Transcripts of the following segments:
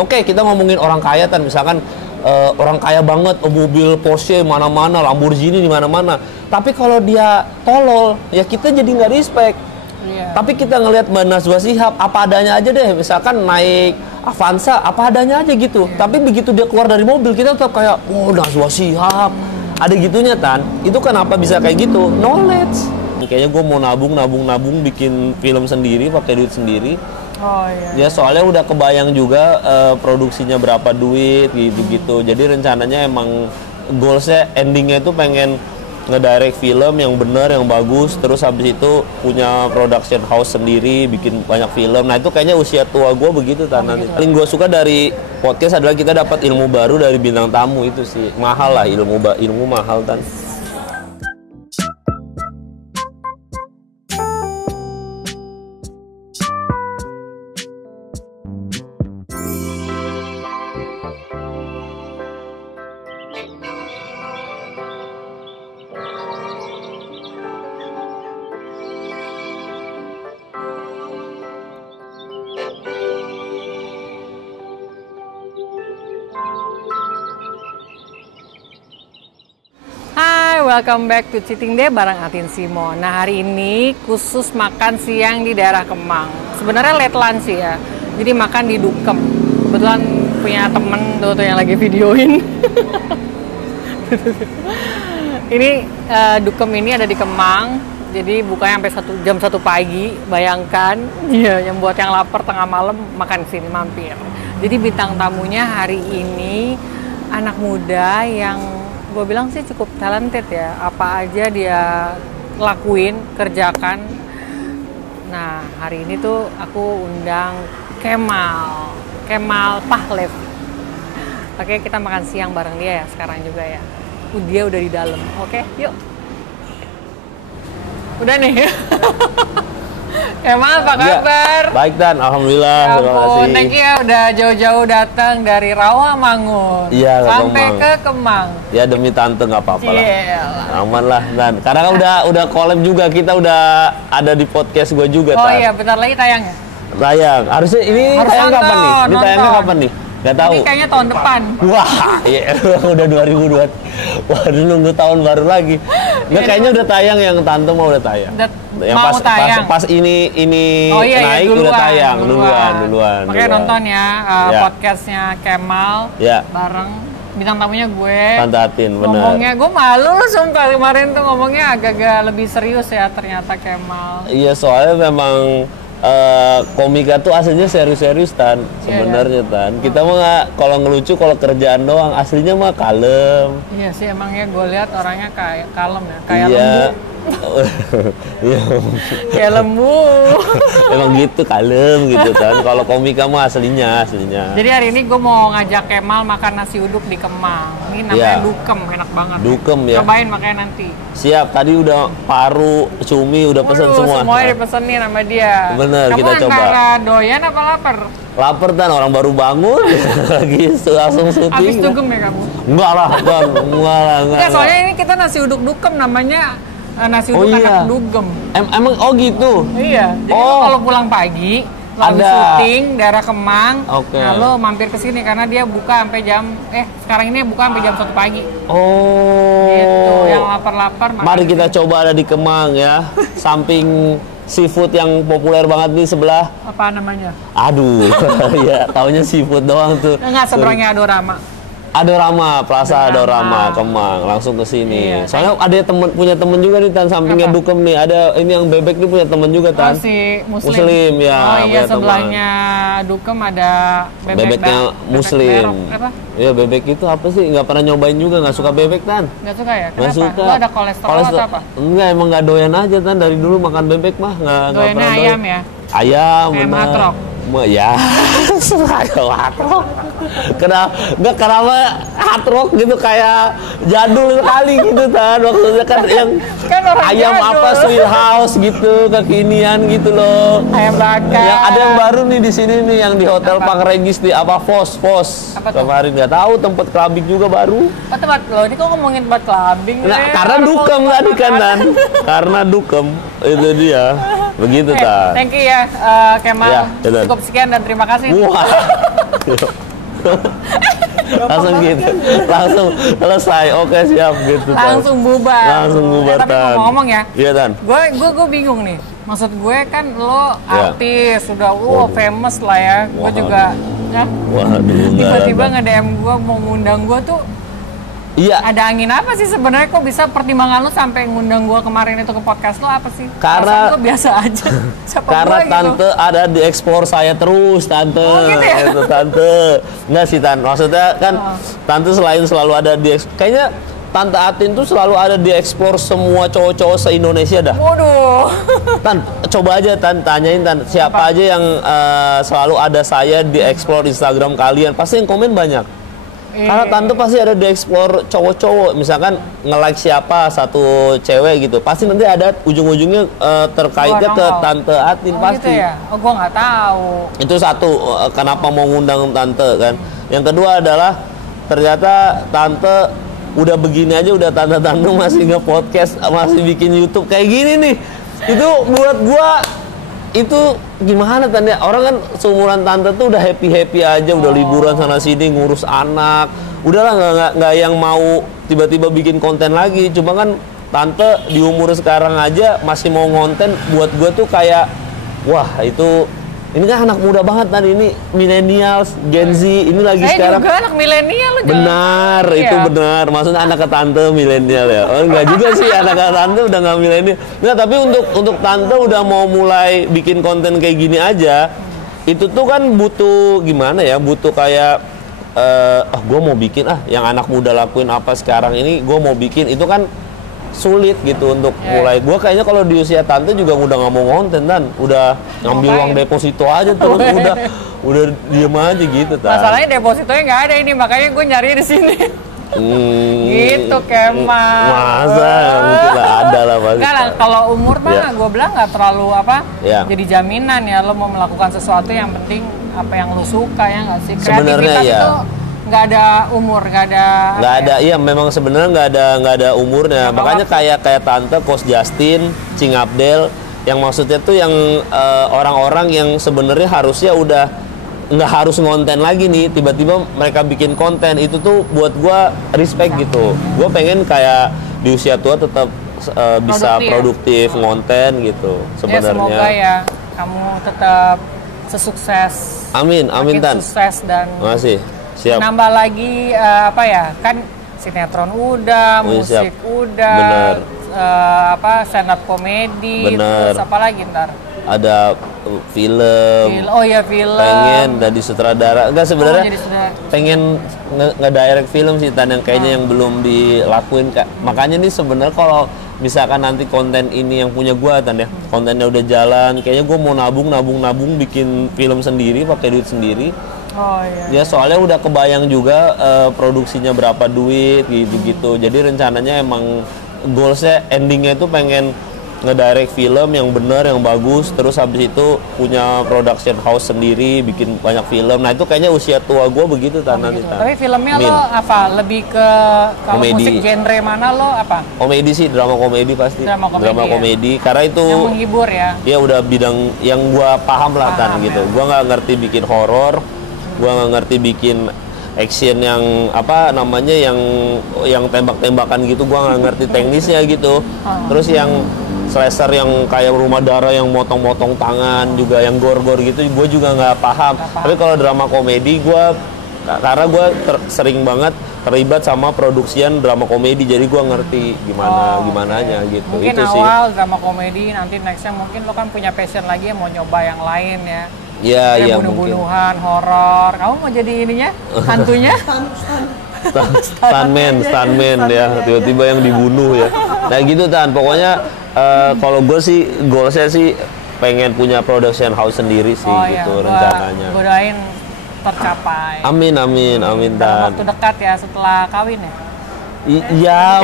Oke, kita ngomongin orang kaya Tan, misalkan orang kaya banget, mobil Porsche mana-mana, Lamborghini di mana-mana. Tapi kalau dia tolol, ya kita jadi nggak respect. Iya. Tapi kita ngelihat Mbak Najwa Shihab apa adanya aja deh, misalkan naik Avanza apa adanya aja gitu. Tapi begitu dia keluar dari mobil kita tetap kayak, oh Najwa Shihab. Ada gitunya Tan. Itu kenapa bisa kayak gitu? Knowledge. Kayaknya gue mau nabung bikin film sendiri, pakai duit sendiri. Oh iya. Ya soalnya udah kebayang juga produksinya berapa duit gitu-gitu. Jadi rencananya emang goalsnya, endingnya itu pengen ngedirect film yang bener, yang bagus. Terus habis itu punya production house sendiri, bikin banyak film. Nah itu kayaknya usia tua gue begitu Tan. Paling gue suka dari podcast adalah kita dapat ilmu baru dari bintang tamu itu sih. Mahal lah ilmu mahal Tan. Welcome back to Cheating Day bareng Atin Simo. Nah hari ini khusus makan siang di daerah Kemang. Sebenarnya late lunch ya, jadi makan di Dukem. Kebetulan punya temen tuh yang lagi videoin. Ini Dukem ini ada di Kemang, jadi bukanya sampai jam 1 pagi. Bayangkan, ya, yang buat yang lapar tengah malam makan sini mampir. Jadi bintang tamunya hari ini anak muda yang gue bilang sih cukup talented ya, apa aja dia lakuin, kerjakan. Nah hari ini tuh aku undang Kemal Pahlev. Oke, kita makan siang bareng dia ya sekarang juga ya. Dia udah di dalam. Oke, yuk. Udah nih. Kemal apa kabar? Ya, baik Dan, alhamdulillah. Ya Terima kasih. Thank you ya udah jauh-jauh datang dari Rawamangun sampai ke Kemang. Ya demi tante nggak apa-apa lah. Yeah. Aman lah Dan. Karena kan udah collab juga, kita udah ada di podcast gue juga. Oh Tan. iya, bentar lagi tayang ya? Tayang. Harusnya ini tayang kapan nih? Ini tayangnya kapan nih? Gak tahu. Ini kayaknya tahun depan. Wah, iya udah 2002. Waduh, nunggu tahun baru lagi. Nggak, kayaknya udah tayang, yang tante mau udah tayang. Yang mau tayang. Pas ini oh, iya, naik duluan, udah tayang duluan. Makanya nonton ya podcastnya Kemal bareng bintang tamunya gue. Tante Atin, bener. Ngomongnya gue malu loh sumpah, kemarin tuh ngomongnya agak-agak lebih serius ya ternyata Kemal. Iya, soalnya memang komika tuh aslinya serius-serius Tan sebenarnya Tan. Kita mah kalau ngelucu, kalau kerjaan doang, aslinya mah kalem. Iya sih, emangnya gue lihat orangnya kayak kalem ya, kayak iya. lembu. Iya. Kayak lembu. Emang gitu, kalem gitu kan. Kalau komika mah aslinya. Jadi hari ini gue mau ngajak Kemal makan nasi uduk di Kemang. Ini namanya Dukem, enak banget. Dukem ya. Cobain makanya nanti. Siap, tadi udah paru, cumi udah pesen semua. Semuanya dipesenin sama dia. Bener, kita coba. Kamu antara doyan apa lapar? Lapar Dan, orang baru bangun lagi langsung syuting. Habis dugem ya kamu? Enggak lah, enggak. Soalnya ini kita nasi uduk Dukem namanya. Nasi uduk anak dugem. Emang gitu? Iya. Jadi kalau pulang pagi lalu syuting daerah Kemang, lalu mampir ke sini karena dia buka sampai sekarang ini buka sampai jam 1 pagi. Oh. Gitu. Yang lapar-lapar. Mari kita coba ada di Kemang ya. Samping seafood yang populer banget di sebelah. Apa namanya? Aduh. Ya, taunya seafood doang tuh. Enggak, seberangnya Adorama. Adorama, Plaza Adorama Kemang, langsung ke sini. Iya, soalnya ada punya temen juga nih Tan, sampingnya Dukem nih. Ada ini yang bebek nih punya temen juga Tan. Si Muslim ya. Oh iya, sebelahnya Dukem ada bebeknya Muslim. Iya, bebek itu apa sih? Nggak pernah nyobain juga, nggak suka bebek Tan. Nggak suka ya? Nggak suka. Lo ada kolesterol atau apa? Enggak, emang nggak doyan aja Tan. Dari dulu makan bebek mah nggak pernah doyan. Ayam ya? Ayam, ayam hard-rock. Ya, hard-rock. Kenapa hard-rock gitu, kayak jadul sekali gitu Tan. Maksudnya kan yang ayam jadul. Apa Sweet House gitu, kekinian gitu loh. Ayam bakar. Yang ada yang baru nih di sini nih, yang di Hotel Park Regis di Fos. Kemarin nggak tahu, tempat clubbing juga baru. Oh, tempat lo ini kok ngomongin tempat clubbing? Nah, karena Dukem tadi kan Dan. Karena Dukem itu dia. Begitu Tan. Thank you ya Kemal. Cukup sekian dan terima kasih. Wah. Langsung gitu, langsung selesai. Oke, siap gitu. Langsung bubar. Langsung bubar, tapi Tan. ngomong-ngomong ya, Iya, Tan. gue bingung nih. Maksud gue kan lo Ya. artis, udah Waduh. famous lah ya. Gue Waduh. juga ya, Waduh, tiba-tiba enggak. nge-DM gue mau ngundang gue tuh. Iya, Ada angin apa sih sebenarnya, kok bisa pertimbangan lo sampai ngundang gue kemarin itu ke podcast lo apa sih? Karena- Perasaan gue biasa aja. Siapa karena gue gitu? tante ada di ekspor saya terus, tante. Oh, gitu ya? Itu tante. Enggak sih, Tan. Maksudnya kan tante selalu ada di kayaknya Tante Atin tuh selalu ada di eksplor semua cowok-cowok se-Indonesia dah. Waduh. Tan, coba aja Tan, tanyain Tan, siapa aja yang selalu ada saya di explore Instagram kalian, pasti yang komen banyak. Karena Tante pasti ada di explore cowok-cowok, misalkan nge-like siapa satu cewek gitu, pasti nanti ada ujung-ujungnya terkaitnya ke Tante Atin pasti. Gitu ya? Oh, gue nggak tahu. Itu satu, kenapa mau ngundang Tante kan. Yang kedua adalah ternyata Tante udah begini aja udah tante-tante masih nge-podcast, masih bikin YouTube kayak gini nih. Itu buat gua itu gimana Tante? Orang kan seumuran Tante tuh udah happy-happy aja, udah liburan sana sini ngurus anak. Udahlah nggak yang mau tiba-tiba bikin konten lagi. Cuma kan Tante di umur sekarang aja masih mau ngonten, buat gua tuh kayak wah, itu ini kan anak muda banget Tan, ini millennials, Gen Z, ini lagi sekarang. Saya juga anak milenial loh. Benar, itu benar. Maksudnya anak ke tante milenial ya. Oh, enggak juga sih, anak ke tante udah nggak milenial. Nah, tapi untuk tante udah mau mulai bikin konten kayak gini aja, itu tuh kan butuh gimana ya? Butuh kayak gue mau bikin yang anak muda lakuin apa sekarang ini, gue mau bikin itu kan sulit gitu untuk mulai. Gue kayaknya kalau di usia tante juga udah nggak mau konten dan udah ngambil uang deposito aja terus udah diem aja gitu. Masalahnya depositonya nggak ada ini, makanya gue nyari di sini. Gitu Kemal. Masa mungkin lah ada lah pasti. Enggak lah, kalau umur mah gue bilang nggak terlalu jadi jaminan ya. Lo mau melakukan sesuatu yang penting apa yang lo suka ya nggak sih. Sebenarnya Kreativitas itu nggak ada umur, nggak ada. Iya memang sebenarnya nggak ada umurnya. Makanya kayak tante Coach Justin, Cing Abdel, yang maksudnya tuh yang orang-orang yang sebenarnya harusnya udah nggak harus ngonten lagi nih, tiba-tiba mereka bikin konten, itu tuh buat gua respect gitu. Gua pengen kayak di usia tua tetap bisa produktif ngonten gitu sebenarnya. Ya, semoga ya kamu tetap sesukses. Amin Tan. Sukses dan makasih. Siap. Nambah lagi kan sinetron udah, musik udah, stand up komedi, terus apa lagi ntar? Ada film. Oh ya, film. Pengen jadi sutradara. Enggak sebenarnya. Pengen nge-direct film sih Tan, yang kayaknya yang belum dilakuin Kak. Makanya nih sebenarnya kalau misalkan nanti konten ini yang punya gua Tan ya, kontennya udah jalan, kayaknya gua mau nabung bikin film sendiri pakai duit sendiri. Oh iya. Ya soalnya udah kebayang juga produksinya berapa duit gitu-gitu. Jadi rencananya emang goalsnya endingnya itu pengen ngedirect film yang bener, yang bagus, terus habis itu punya production house sendiri, bikin banyak film. Nah itu kayaknya usia tua gue begitu Tan nanti Tan. Tapi filmnya lo apa? Lebih ke kalau musik genre mana lo apa? Komedi sih, drama komedi pasti. Drama komedi karena itu yang menghibur ya. Ya udah bidang yang gue paham lah Tan gitu. Gue nggak ngerti bikin horor, gue nggak ngerti bikin action yang apa namanya yang tembak-tembakan gitu, gue nggak ngerti teknisnya gitu. Terus yang slasher yang kayak Rumah Darah yang motong-motong tangan juga, yang gore-gore gitu, gue juga nggak paham. Tapi kalau drama komedi karena gue sering banget terlibat sama produksian drama komedi, jadi gue ngerti gimananya gitu. Mungkin itu awal sih. drama komedi, nanti nextnya mungkin lo kan punya passion lagi mau nyoba yang lain ya. Iya bunuh-bunuhan, horor. Kamu mau jadi ininya, hantunya? Stuntman ya, tiba-tiba yang dibunuh ya. Nah gitu Tan, pokoknya kalau gue sih goalsnya sih pengen punya production house sendiri sih gitu rencananya. Gue doain tercapai. Amin Tan. Waktu dekat ya setelah kawin ya. Iya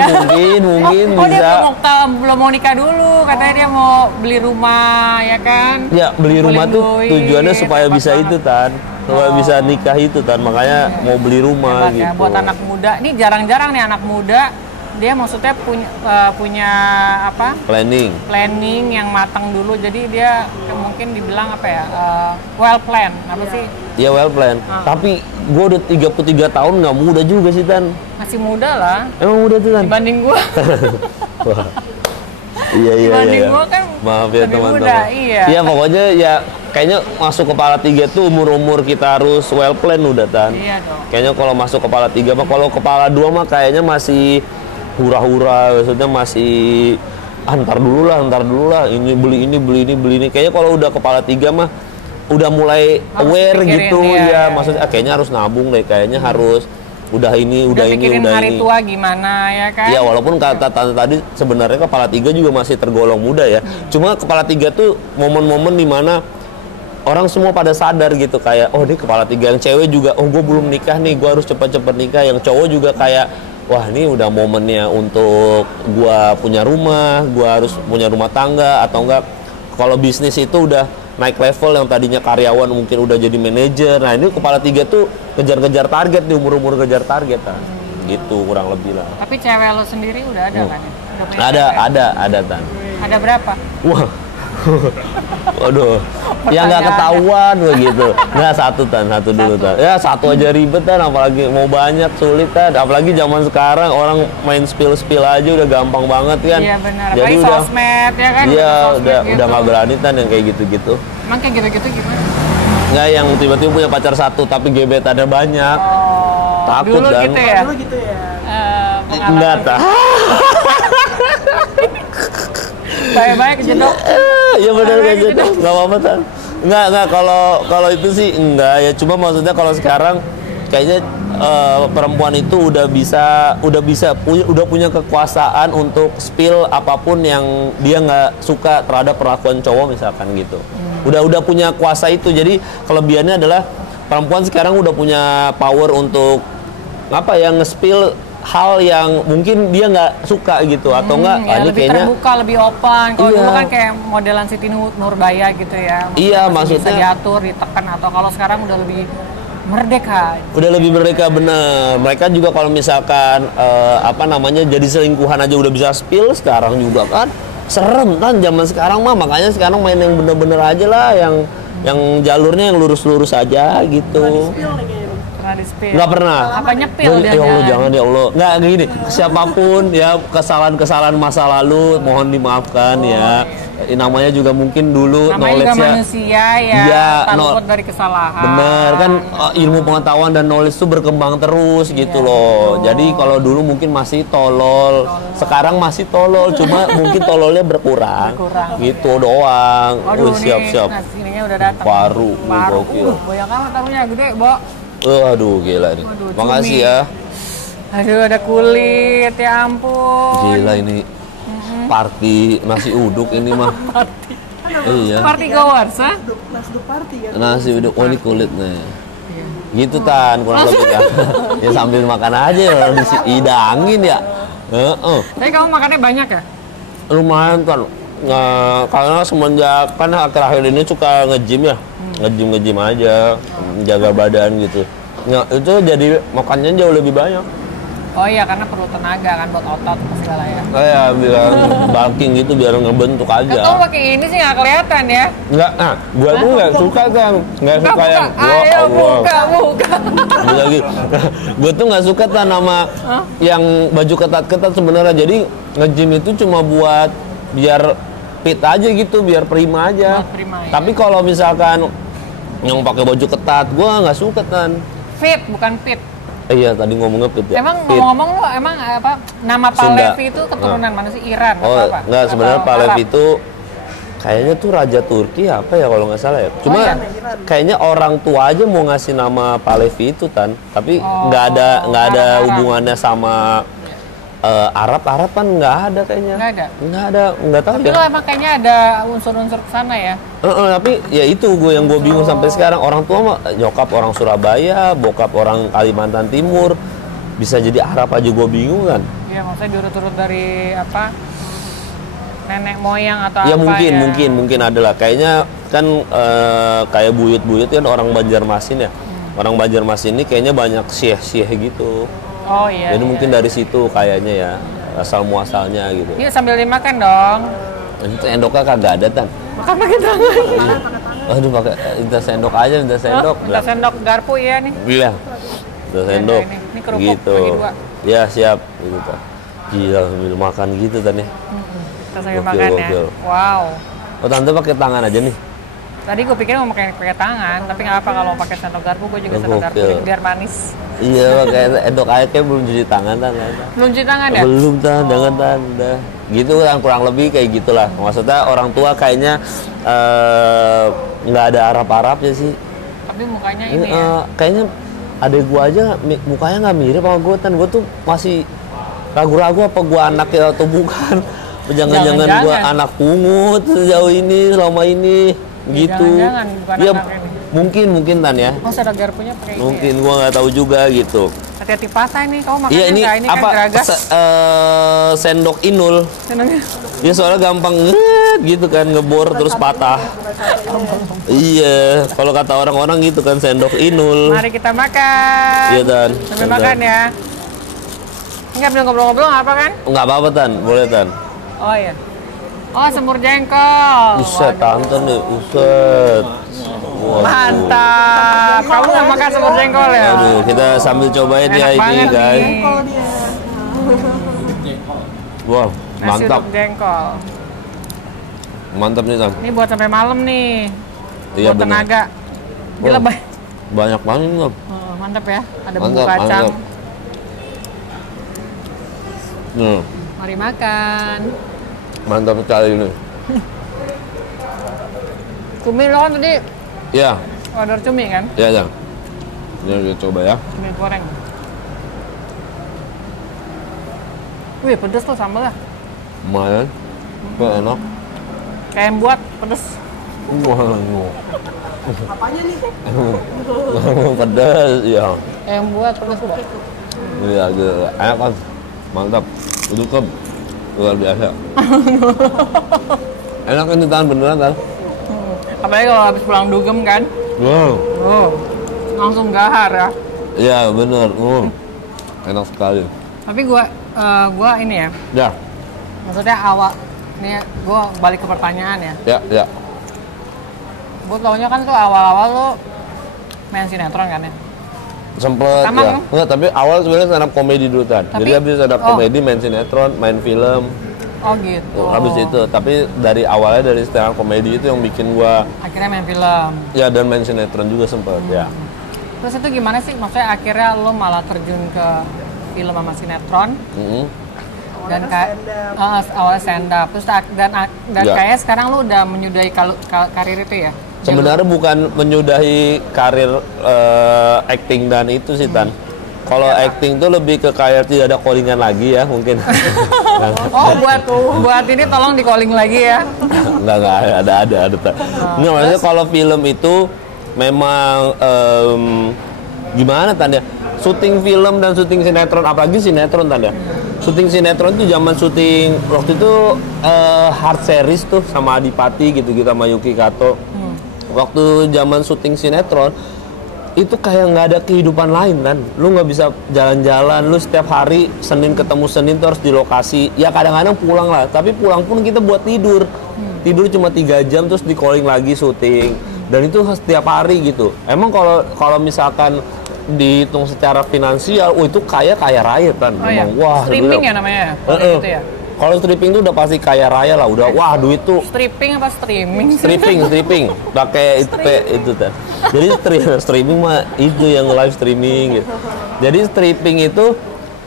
mungkin bisa. Dia belum mau nikah dulu, katanya dia mau beli rumah ya kan? Ya beli rumah tuh tujuannya supaya bisa itu Tan, supaya bisa nikah itu Tan, makanya mau beli rumah gitu. Ya, buat anak muda, ini jarang-jarang nih anak muda dia maksudnya punya apa? Planning yang matang dulu, jadi dia mungkin dibilang apa ya? Well plan, apa sih? Iya well plan. Tapi gue udah 33 tahun nggak muda juga sih Tan. Masih muda lah. Emang muda tuh Tan? Dibanding gua. Wah. Iya. Dibanding gua kan maaf ya lebih teman-teman. muda, iya. Iya pokoknya ya kayaknya masuk kepala 3 tuh umur kita harus well plan udah Tan. Iya dong. Kayaknya kalau masuk kepala 3 mah, kalau kepala 2 mah kayaknya masih hura-hura, maksudnya masih ntar dulu lah, ini beli ini. Kayaknya kalau udah kepala 3 mah udah mulai Harus aware dipikirin, gitu iya. ya, maksudnya kayaknya harus nabung deh, kayaknya harus udah Pikirin hari tua gimana ya kan? Iya, walaupun kata tante tadi sebenarnya kepala 3 juga masih tergolong muda ya. Cuma kepala 3 tuh momen-momen dimana orang semua pada sadar gitu, kayak oh ini kepala 3. Yang cewek juga, oh gue belum nikah nih, gue harus cepet-cepet nikah. Yang cowok juga kayak wah ini udah momennya untuk gue punya rumah, gue harus punya rumah tangga, atau enggak kalau bisnis itu udah naik level, yang tadinya karyawan mungkin udah jadi manajer. Nah ini kepala 3 tuh kejar-kejar target di umur-umur kejar target kan. Gitu kurang lebih lah. Tapi cewek lo sendiri udah ada kan ya? Udah punya Ada Tan. Ada berapa? Wah. Waduh. Ya nggak ketahuan begitu. Nggak satu dulu Tan. Ya satu aja ribet Tan, apalagi mau banyak sulit Tan. Apalagi zaman sekarang orang main spill aja udah gampang banget kan. Iya benar. Jadi apalagi udah sosmed ya kan? iya Sosmed udah nggak berani Tan yang kayak gitu-gitu. Emang kayak gitu-gitu gimana? Nggak yang tiba-tiba punya pacar satu tapi gebetannya banyak. Oh, Takut dulu dan gitu ya? Dulu gitu ya. Enggak Tan. Baik-baik jedok. Iya benar kayak gitu. Enggak apa-apa Tan. Enggak kalau itu sih enggak ya. Cuma maksudnya kalau sekarang kayaknya perempuan itu udah punya kekuasaan untuk spill apapun yang dia nggak suka terhadap perlakuan cowok misalkan gitu. Udah punya kuasa itu. Jadi kelebihannya adalah perempuan sekarang udah punya power untuk apa ya, nge-spill hal yang mungkin dia nggak suka gitu, atau enggak Ya, ini lebih kayaknya terbuka, lebih open. Kalau Iya. dulu kan kayak modelan Siti Nurbaya gitu ya. Iya, Masih maksudnya bisa diatur, ditekan, atau kalau sekarang udah lebih merdeka. udah lebih merdeka bener. Mereka juga kalau misalkan jadi selingkuhan aja udah bisa spill sekarang juga kan. Serem kan zaman sekarang mah, makanya sekarang main yang bener-bener aja lah, yang jalurnya yang lurus-lurus aja gitu. Spill nih kayaknya. Pernah di-spill? Nggak pernah. Apa nyepil Ya Allah, dia? jangan ya Allah. Nggak gini, siapapun ya kesalahan-kesalahan masa lalu mohon dimaafkan ya. Namanya juga mungkin dulu Namanya juga knowledge-nya manusia ya, Iya, tak luput dari kesalahan. bener kan, ilmu pengetahuan dan knowledge itu berkembang terus gitu loh. Jadi kalau dulu mungkin masih tolol, sekarang masih tolol, cuma mungkin tololnya berkurang. Gitu doang. Aduh, Siap-siap. ininya udah datang. Baru, Baru. gokil. Banyak amat taruhnya, gede, Bo. Aduh gila nih. Waduh, Makasih cumi. ya. Aduh, ada kulit, ya ampun. Gila ini. Party nasi uduk ini mah. Iya. Party goers, ha? Nasi uduk party kan. Nasi uduk, oh ini kulit nih. Gitu Tan, kurang lebih kan. Ya sambil makan aja ya, dihidangin ya. Heeh. Tapi kamu makannya banyak ya? Lumayan Tan. Nah, karena semenjak kan akhir-akhir ini suka nge-gym ya. Nge-gym aja, jaga badan gitu. Nah, itu jadi makannya jauh lebih banyak. Oh iya, karena perlu tenaga kan buat otot apa segala ya. Kayak biar bulking gitu, biar ngebentuk Kan aja. kamu pakai ini sih nggak kelihatan ya? Enggak, nah, gua tuh nggak suka kan, nggak suka yang Ayo buka. lagi. Gua tuh nggak suka kan nama yang baju ketat-ketat sebenarnya. Jadi nge-gym itu cuma buat biar fit aja gitu, biar prima aja. Buat prima, ya. Tapi kalau misalkan yang pakai baju ketat, gua nggak suka kan. Fit, bukan fit. Iya, tadi ngomongnya fit ya. Emang Fit. ngomong-ngomong lo emang apa nama Pak Sunda. Levi itu keturunan mana sih? Iran Oh, atau apa? enggak, sebenarnya Atau Pak Levi Arab? itu kayaknya tuh Raja Turki apa ya kalau nggak salah ya. Cuma iya. kayaknya orang tua aja mau ngasih nama Pak Levi itu Tan. Tapi nggak ada Arab. hubungannya sama Arab kan nggak ada kayaknya. Nggak ada? Nggak tahu Tapi ya. lo emang kayaknya ada unsur-unsur kesana ya? Tapi ya itu yang gue bingung sampai sekarang. Orang tua mah nyokap orang Surabaya, bokap orang Kalimantan Timur. Bisa jadi Arab aja gue bingung kan. Iya, maksudnya diurut-urut dari apa? Nenek moyang atau Ya apa ya? mungkin adalah kayaknya kan kayak buyut-buyut kan orang Banjarmasin ya. Orang Banjarmasin ini kayaknya banyak syekh-syekh gitu. Oh iya. Jadi iya. mungkin dari situ kayaknya ya asal muasalnya gitu. Iya, sambil dimakan dong. Itu endoknya kagak ada Tan. Makan pakai tangan. Pakai tangan. Aduh pakai minta sendok aja, minta sendok. Minta sendok garpu ya nih. Iya. Minta sendok. Ini kerupuk gitu. bagi 2. Ya siap gitu kan. Gila sambil makan gitu kan ya. Kita sambil makan ya. Wow. Oh tante pakai tangan aja nih. Tadi gue pikir mau pakai tangan, tapi nggak apa kalau pakai sendok garpu, gue juga sendok garpu biar manis. Iya, pakai sendok aja kayak belum cuci tangan tan. Belum cuci tangan ya? Belum tan, jangan tan. Gitu kan kurang lebih kayak gitulah. Maksudnya orang tua kayaknya nggak ada arap-arapnya sih. Tapi mukanya ini ya. Kayaknya adek gua aja mukanya nggak mirip sama gua tan. Gua tuh masih ragu-ragu apa gua anaknya atau bukan. Jangan-jangan gua anak pungut sejauh ini selama ini. Gitu. Jangan-jangan bukan ya, anak ini. Mungkin tan ya. Oh, sendok garpunya pakai mungkin ini ya? Gua nggak tahu juga gitu. Hati-hati patah ini, kamu makannya Iya ini ini apa? Kan geragas. Sendok inul. Sendoknya. Ya soalnya gampang gitu kan ngebor terus patah. Iya, kalau kata orang-orang gitu kan sendok inul. Mari kita makan. Iya tan. Sambil makan ya. Enggak belum ngobrol-ngobrol apa kan? Nggak apa-apa tan, boleh tan. Oh iya. Oh, semur jengkol. Uset tante nih, uset. Mantap. Kamu nggak makan semur jengkol ya? Aduh, kita sambil cobain ya ini guys. Wow, Nasi mantap. uduk jengkol. Mantap nih tan. Ini buat sampai malam nih. Iya, Buat tenaga. Gila Wah, banyak banget nih. Oh, mantap ya. Ada bumbu Mantap, kacang. Mantap. Mari makan. Mantap sekali ini. Cumi lo kan tadi Iya, order cumi kan? iya tan. Ini kita coba ya. Cumi goreng. Wih, pedes tuh sambalnya. Lumayan, kok enak. Kayak yang buat pedes. Wah, apanya nih? Pedas, ya. Kayak yang buat pedes Mbak. Iya, enak kan, mantap. Itu kan luar biasa. Enak ini tan beneran tan. Apalagi kalau habis pulang dugem kan. Wow. Oh, langsung gahar ya. Iya bener. Enak sekali. Tapi gua ini ya. Ya. Maksudnya ini gua balik ke pertanyaan ya. Ya. Gua taunya kan tuh awal-awal lo main sinetron kan ya. Sempet Pertama, ya. Enggak, tapi awal sebenarnya stand up komedi dulu tan. Tapi- Jadi habis stand up komedi, main sinetron, main film. Oh gitu. Habis itu, tapi dari awalnya dari stand up komedi itu yang bikin gua Akhirnya main film. ya dan main sinetron juga sempet ya. Terus itu gimana sih? Maksudnya akhirnya lo malah terjun ke film sama sinetron dan kayak awalnya stand up. Terus dan Ya. kayak sekarang lo udah menyudahi karir itu ya? Sebenarnya bukan menyudahi karir acting dan itu sih tan. Kalau acting tuh lebih ke kayak tidak ada callingan lagi ya mungkin. Oh buat ini tolong di calling lagi ya. Enggak ada. Nggak, maksudnya kalau film itu memang gimana tan ya? Syuting film dan syuting sinetron, apalagi sinetron tan ya. Syuting sinetron itu zaman syuting waktu itu Hard Series tuh sama Adipati gitu kita sama Yuki Kato. Waktu zaman syuting sinetron itu kayak nggak ada kehidupan lain kan, lu nggak bisa jalan-jalan, lu setiap hari Senin ketemu Senin tuh harus di lokasi, ya kadang-kadang pulang lah, tapi pulang pun kita buat tidur cuma 3 jam terus di calling lagi syuting, dan itu setiap hari gitu. Emang kalau misalkan dihitung secara finansial, itu kaya raya kan, Iya. wah Streaming ya namanya, kalau gitu ya. Kalau stripping tuh udah pasti kaya raya lah, udah wah duit tuh. Stripping apa streaming? Stripping, pakai itu kan. Jadi streaming mah itu yang live streaming gitu. Jadi stripping itu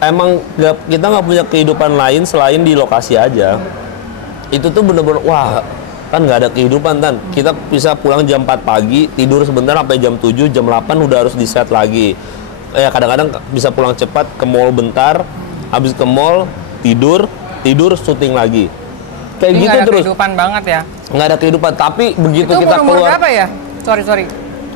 emang kita nggak punya kehidupan lain selain di lokasi aja. Itu tuh bener-bener wah kan nggak ada kehidupan tan. Kita bisa pulang jam 4 pagi, tidur sebentar sampai jam 7, jam 8 udah harus di set lagi. Ya kadang-kadang bisa pulang cepat ke mall bentar, habis ke mall tidur syuting lagi. Kayak Ini gitu nggak ada terus. kehidupan banget ya. Nggak ada kehidupan, tapi begitu Itu kita umur keluar berapa ya? Sorry.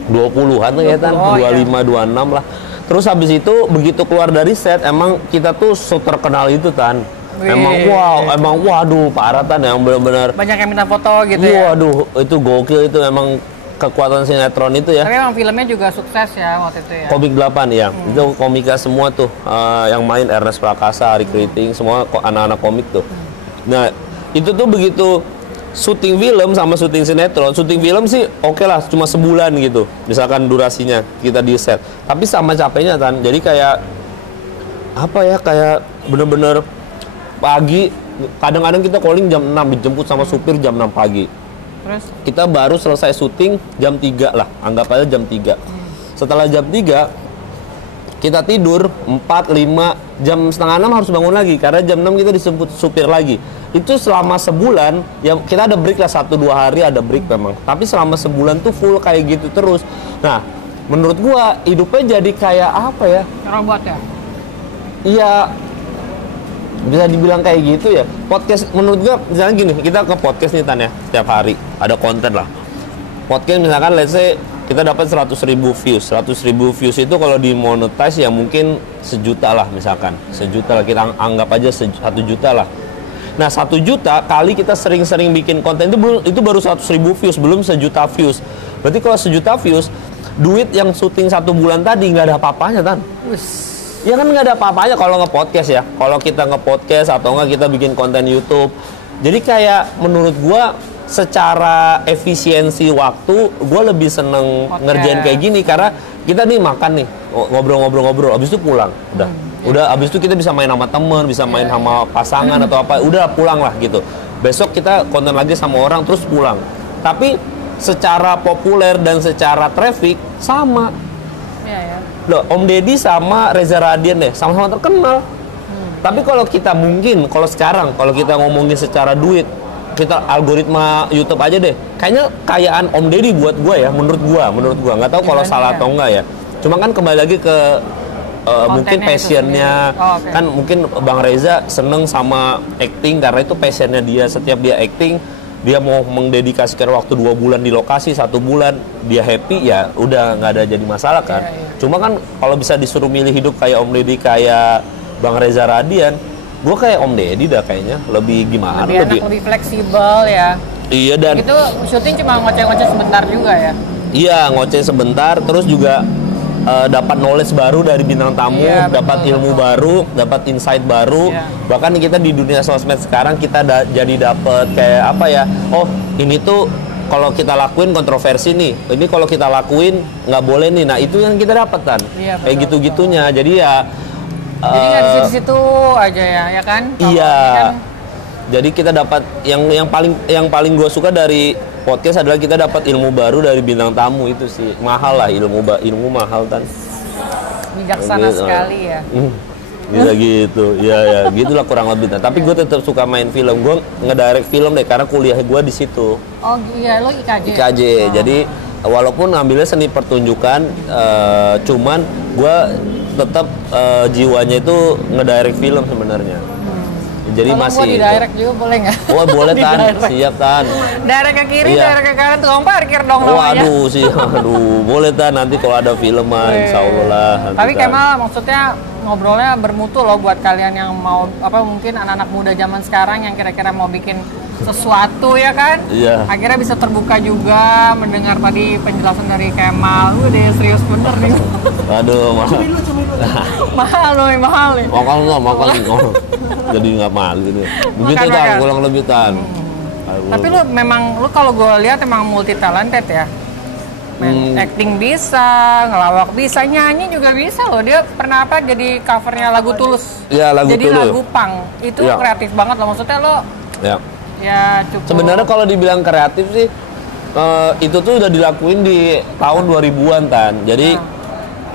20-an tuh ya tan, 25, 26 lah. Terus habis itu begitu keluar dari set emang kita tuh so terkenal itu tan. Emang waduh parah tan, yang benar-benar Banyak yang minta foto gitu ya. waduh itu gokil, itu emang kekuatan sinetron itu ya. Tapi emang filmnya juga sukses ya waktu itu ya. Komik 8 ya, itu komika semua tuh, yang main Ernest Prakasa, Ari Kriting, semua anak-anak komik tuh. Nah itu tuh begitu syuting film sama syuting sinetron, syuting film sih oke lah, cuma sebulan gitu, misalkan durasinya kita di set. Tapi sama capeknya kan, jadi kayak apa ya, kayak bener-bener pagi, kadang-kadang kita calling jam 6, dijemput sama supir jam 6 pagi. Terus? Kita baru selesai syuting jam 3 lah, anggap aja jam 3. Setelah jam 3, kita tidur 4, 5, jam setengah 6 harus bangun lagi, karena jam 6 kita disebut supir lagi. Itu selama sebulan, ya kita ada break lah 1-2 hari ada break memang. Tapi selama sebulan tuh full kayak gitu terus. Nah, menurut gua hidupnya jadi kayak apa ya? Robot ya? Iya, bisa dibilang kayak gitu ya. Podcast menurut gua misalnya gini, kita ke podcast nih Tan ya, setiap hari ada konten lah. Podcast misalkan let's say kita dapat 100.000 views. 100.000 views itu kalau dimonetize ya mungkin 1 juta lah misalkan. 1 juta lah, kita anggap aja 1 juta lah. Nah 1 juta kali kita sering-sering bikin konten itu baru 100.000 views, belum 1 juta views. Berarti kalau 1 juta views, duit yang syuting 1 bulan tadi nggak ada apa-apanya Tan. Ya kan nggak ada apa-apanya kalau nge-podcast ya. Kalau kita nge-podcast atau nggak kita bikin konten YouTube. Jadi kayak menurut gua secara efisiensi waktu, gue lebih seneng ngerjain kayak gini karena kita nih makan nih, ngobrol-ngobrol, abis itu pulang, udah abis itu kita bisa main sama temen, bisa main sama pasangan atau apa, udah pulang lah gitu. Besok kita konten lagi sama orang terus pulang. Tapi secara populer dan secara traffic sama. Iya ya. Loh, Om Deddy sama Reza Radian deh, sama-sama terkenal. Tapi kalau kita mungkin, kalau sekarang, kalau kita ngomongin secara duit, kita algoritma YouTube aja deh. Kayaknya kayaan Om Deddy buat gua ya, menurut gua nggak tahu kalau salah atau enggak ya. Cuma kan kembali lagi ke mungkin passionnya, kan mungkin Bang Reza seneng sama acting karena itu passionnya dia. Setiap dia acting, dia mau mendedikasikan waktu 2 bulan di lokasi, 1 bulan dia happy ya udah nggak ada jadi masalah kan. Cuma kan kalau bisa disuruh milih hidup kayak Om Deddy, kayak Bang Reza Radian, gue kayak Om Deddy dah kayaknya, lebih gimana, lebih fleksibel ya. Iya, dan itu syuting cuma ngoceh-ngoceh sebentar juga ya. Iya, ngoceh sebentar, terus juga dapat knowledge baru dari bintang tamu, dapat ilmu baru, dapat insight baru. Bahkan kita di dunia sosmed sekarang kita jadi dapat kayak apa ya, oh ini tuh kalau kita lakuin kontroversi nih, ini kalau kita lakuin nggak boleh nih. Nah itu yang kita dapatkan, kayak gitu-gitunya. Jadi ya jadi nggak di situ aja ya kan? Iya. Kan, jadi kita dapat yang paling gue suka dari podcast adalah kita dapat ilmu baru dari bintang tamu. Itu sih mahal lah, ilmu mahal Tan. Bijaksana gitu, sekali ya. Bisa gitu, ya gitulah kurang lebih. Tapi gue tetap suka main film. Gue ngedirect film deh karena kuliah gue di situ. Oh iya, lo IKJ. IKJ. Jadi walaupun ngambilnya seni pertunjukan, cuman gue tetap jiwanya itu ngedirect film sebenarnya. Jadi kalau masih di direct juga boleh nggak? Oh boleh Tan, siap Tan. Direct ke kiri, direct ke kanan, tukang parkir dong namanya. Aduh, boleh Tan, nanti kalau ada film mah insya Allah lah. Tapi Kemal maksudnya ngobrolnya bermutu loh buat kalian yang mau mungkin anak-anak muda zaman sekarang yang kira-kira mau bikin sesuatu ya kan? Iya. Akhirnya bisa terbuka juga mendengar tadi penjelasan dari Kemal. Udah serius bener nih. Aduh, mahal nih. Makan. Jadi nggak mahal gitu. Begitu Tan, kurang lebih Tan. Tapi lu kalau gue lihat emang multi talented ya. Acting bisa, ngelawak bisa, nyanyi juga bisa loh. Dia pernah jadi covernya lagu Tulus. Iya, lagu jadi Tulus. Lagu punk. Itu kreatif banget loh. Maksudnya lo ya cukup. Sebenarnya kalau dibilang kreatif sih itu tuh udah dilakuin di tahun 2000-an Tan. Jadi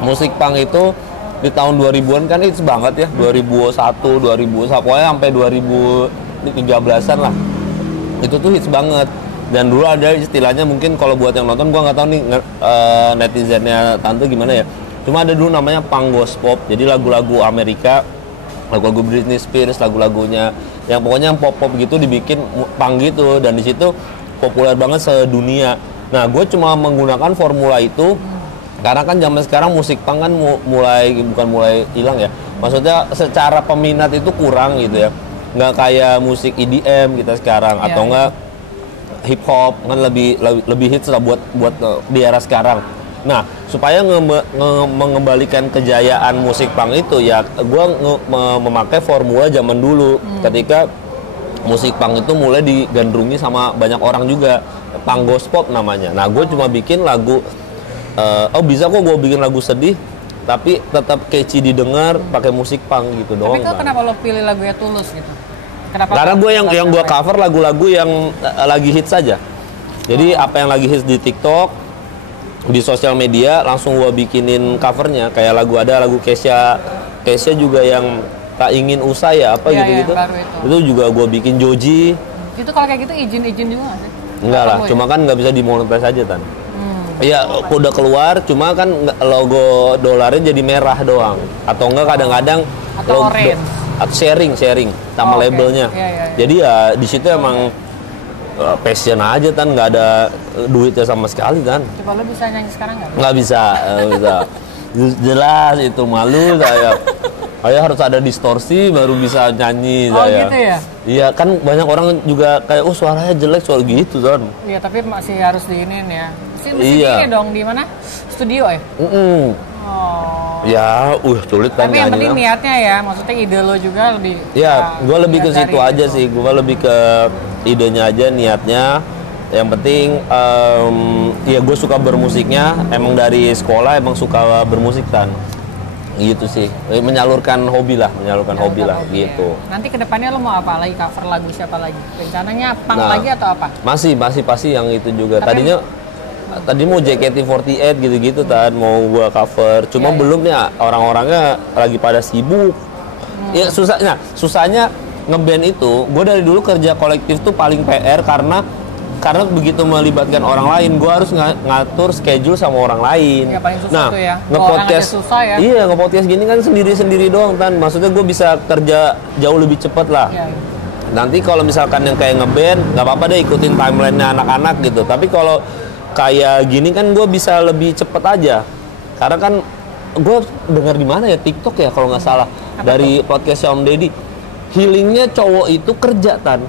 musik punk itu di tahun 2000-an kan hits banget ya, 2001, pokoknya sampai 2013-an lah. Itu tuh hits banget. Dan dulu ada istilahnya, mungkin kalau buat yang nonton gua nggak tahu nih netizennya Tante gimana ya. Cuma ada dulu namanya punk gospel. Jadi lagu-lagu Amerika, lagu-lagu Britney Spears, lagu-lagunya yang pokoknya yang pop-pop gitu dibikin punk gitu, dan di situ populer banget sedunia. Nah, gue cuma menggunakan formula itu karena kan zaman sekarang musik punk kan bukan mulai hilang ya. Maksudnya secara peminat itu kurang gitu ya. Nggak kayak musik EDM kita sekarang atau enggak hip hop kan lebih hits lah buat di era sekarang. Nah, supaya mengembalikan kejayaan musik punk itu ya gue memakai formula zaman dulu ketika musik punk itu mulai digandrungi sama banyak orang juga, punk ghost pop namanya. Nah gue cuma bikin lagu, bisa kok gue bikin lagu sedih tapi tetap catchy didengar pakai musik punk gitu doang. Tapi kenapa lo pilih lagunya Tulus gitu? Kenapa? Karena gue yang gue cover lagu-lagu yang lagi hits saja. Jadi apa yang lagi hits di TikTok, di sosial media langsung gue bikinin covernya. Kayak lagu Kesha juga yang tak ingin usai ya apa gitu-gitu. Itu juga gue bikin Joji. Itu kalau kayak gitu izin juga nggak sih? Enggak lah, cuma kan nggak bisa dimonetize aja Tan. Iya, udah keluar, cuma kan logo dolarnya jadi merah doang. Atau enggak kadang-kadang atau orange. Sharing sama labelnya. Ya. Jadi ya di situ emang passion aja Tan, nggak ada duitnya sama sekali Tan. Coba lo bisa nyanyi sekarang nggak? Nggak bisa. Jelas itu malu saya. Saya harus ada distorsi baru bisa nyanyi saya. Gitu ya? Iya kan banyak orang juga kayak suaranya jelek soal gitu Tan. Iya tapi masih harus diinin ya. Mesti ini dong di mana? Studio ya? Ya, sulit kan. Tapi yang penting niatnya ya, maksudnya ide lo juga lebih. Ya, gue lebih ke situ aja sih. Gue lebih ke idenya aja, niatnya. Yang penting, ya gue suka bermusiknya. Emang dari sekolah emang suka bermusik Tan. Gitu sih. Menyalurkan hobi lah gitu. Ya. Nanti kedepannya lo mau apa lagi? Cover lagu siapa lagi? Rencananya punk lagi atau apa? Masih pasti yang itu juga. Tadi mau JKT48 gitu-gitu Tan, mau gua cover. Cuma belum ya, orang-orangnya lagi pada sibuk. Ya susahnya ngeband itu, gue dari dulu kerja kolektif tuh paling PR karena begitu melibatkan orang lain, gue harus ngatur schedule sama orang lain. Ya, paling susah tuh ya. Nge-podcast susah ya. Iya, nge-podcast gini kan sendiri-sendiri doang Tan. Maksudnya gue bisa kerja jauh lebih cepat lah. Ya. Nanti kalau misalkan yang kayak ngeband, nggak apa-apa deh ikutin timelinenya anak-anak gitu. Tapi kalau kayak gini kan gue bisa lebih cepet aja. Karena kan gue dengar di mana ya, TikTok ya kalau nggak salah. Dari podcastnya Om Deddy. Healingnya cowok itu kerja Tan.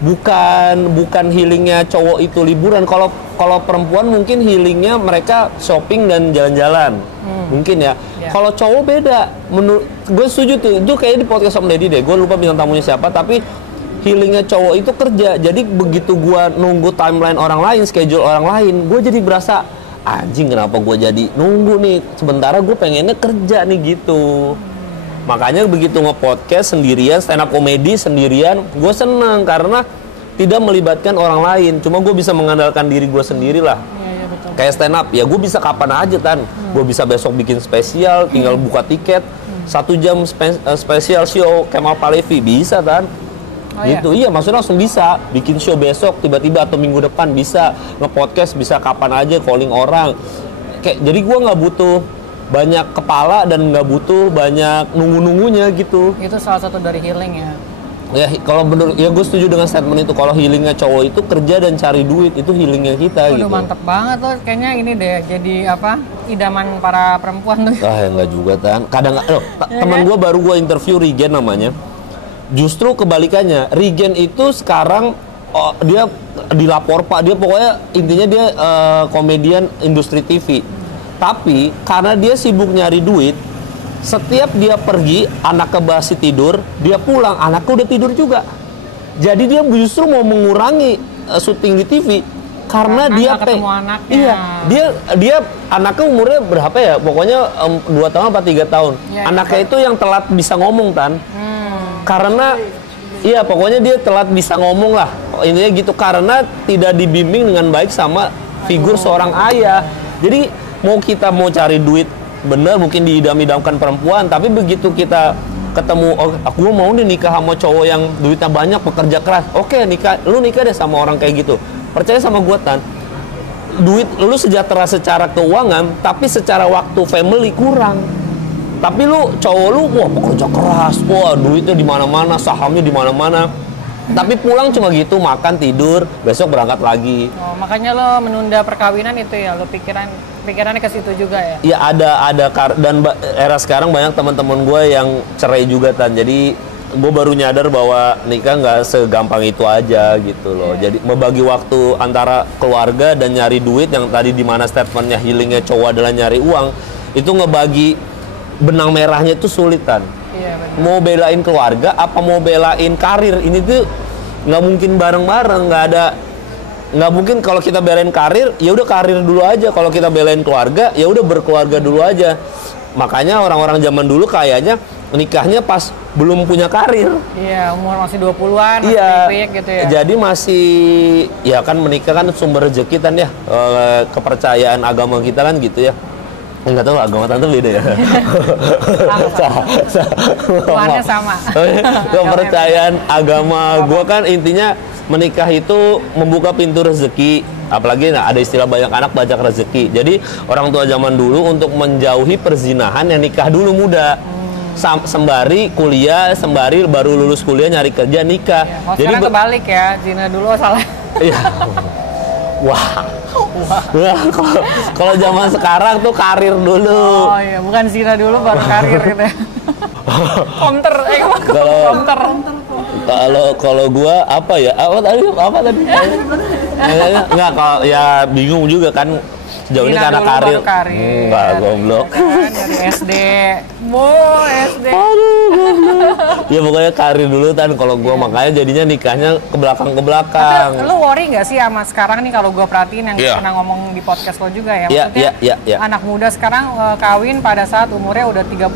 Bukan healingnya cowok itu liburan. Kalau perempuan mungkin healingnya mereka shopping dan jalan-jalan. Mungkin ya. Kalau cowok beda. Menurut gue setuju tuh. Itu kayaknya di podcast Om Deddy deh. Gue lupa bintang tamunya siapa. Tapi healingnya cowok itu kerja. Jadi begitu gue nunggu timeline orang lain, schedule orang lain, gue jadi berasa anjing kenapa gue jadi nunggu nih. Sementara gue pengennya kerja nih gitu. Makanya begitu nge-podcast sendirian, stand up comedy sendirian, gue senang karena tidak melibatkan orang lain. Cuma gue bisa mengandalkan diri gue sendiri lah. Iya, betul. Kayak stand up, ya gue bisa kapan aja Tan. Gue bisa besok bikin spesial, tinggal buka tiket. 1 jam spesial show Kemal Palevi, bisa Tan. Gitu, iya maksudnya langsung bisa. Bikin show besok, tiba-tiba atau minggu depan bisa. Nge-podcast bisa kapan aja, calling orang. Jadi gue nggak butuh banyak kepala dan nggak butuh banyak nunggu-nunggunya gitu. Itu salah satu dari healing ya. Ya kalau menurut ya gue setuju dengan statement itu. Kalau healingnya cowok itu kerja dan cari duit, itu healingnya kita. Udah gitu. Mantep banget tuh kayaknya ini deh jadi idaman ya perempuan tuh. Enggak juga Tan. Kadang teman gue baru gue interview Regen namanya. Justru kebalikannya, Regen itu sekarang dia dilapor Pak, dia pokoknya intinya dia komedian industri TV. Tapi karena dia sibuk nyari duit, setiap dia pergi, anaknya masih tidur, dia pulang, anaknya udah tidur juga. Jadi dia justru mau mengurangi syuting di TV karena dia ketemu anaknya. Iya, dia anaknya umurnya berapa ya? Pokoknya 2 tahun atau 3 tahun. Ya, anaknya itu yang telat bisa ngomong Tan. Karena iya pokoknya dia telat bisa ngomong lah. Intinya gitu karena tidak dibimbing dengan baik sama figur seorang ayah. Jadi kita mau cari duit bener mungkin diidam-idamkan perempuan, tapi begitu kita ketemu aku mau nih nikah sama cowok yang duitnya banyak, pekerja keras. Oke, lu nikah deh sama orang kayak gitu. Percaya sama gua Tan. Duit lu sejahtera secara keuangan, tapi secara waktu family kurang. Tapi cowok lu wah pekerja keras, wah duitnya di mana-mana, sahamnya di mana-mana. Tapi pulang cuma gitu, makan, tidur, besok berangkat lagi. Oh, makanya lo menunda perkawinan itu ya, lo pikirannya ke situ juga ya? Iya ada dan era sekarang banyak teman-teman gue yang cerai juga Tan. Jadi gue baru nyadar bahwa nikah nggak segampang itu aja gitu loh. Jadi membagi waktu antara keluarga dan nyari duit yang tadi di mana statementnya healingnya cowok adalah nyari uang, itu ngebagi benang merahnya itu sulit Tan. Iya, benar. Mau belain keluarga apa mau belain karir, ini tuh nggak mungkin bareng-bareng, nggak mungkin. Kalau kita belain karir ya udah karir dulu aja, kalau kita belain keluarga ya udah berkeluarga dulu aja. Makanya orang-orang zaman dulu kayaknya nikahnya pas belum punya karir. Iya, umur masih 20-an, masih Iya, pipik gitu ya. jadi masih, ya kan menikah kan sumber rezeki kan ya, kepercayaan agama kita kan gitu ya. Enggak tahu agama tante beda ya. Tuhannya sama. Kepercayaan agama gua kan intinya menikah itu membuka pintu rezeki. Apalagi ada istilah banyak anak banyak rezeki. Jadi orang tua zaman dulu untuk menjauhi perzinahan ya nikah dulu muda. Sembari kuliah, sembari baru lulus kuliah nyari kerja nikah. Ya, kalau jadi sekarang kebalik ya, zina dulu salah. Iya. Wah. Kalau zaman sekarang tuh karir dulu. Oh iya, bukan zina dulu baru karir gitu ya. Counter, Kalau gua apa tadi? Enggak, kalau ya bingung juga kan. Sejauh ini karena karir. Enggak, goblok. Kan dari SD. SD. Aduh, goblok. Ya pokoknya karir dulu kan kalau gua, makanya jadinya nikahnya ke belakang. Lu worry nggak sih sama sekarang nih, kalau gua perhatiin yang pernah ngomong di podcast lo juga ya, maksudnya anak muda sekarang kawin pada saat umurnya udah 30-40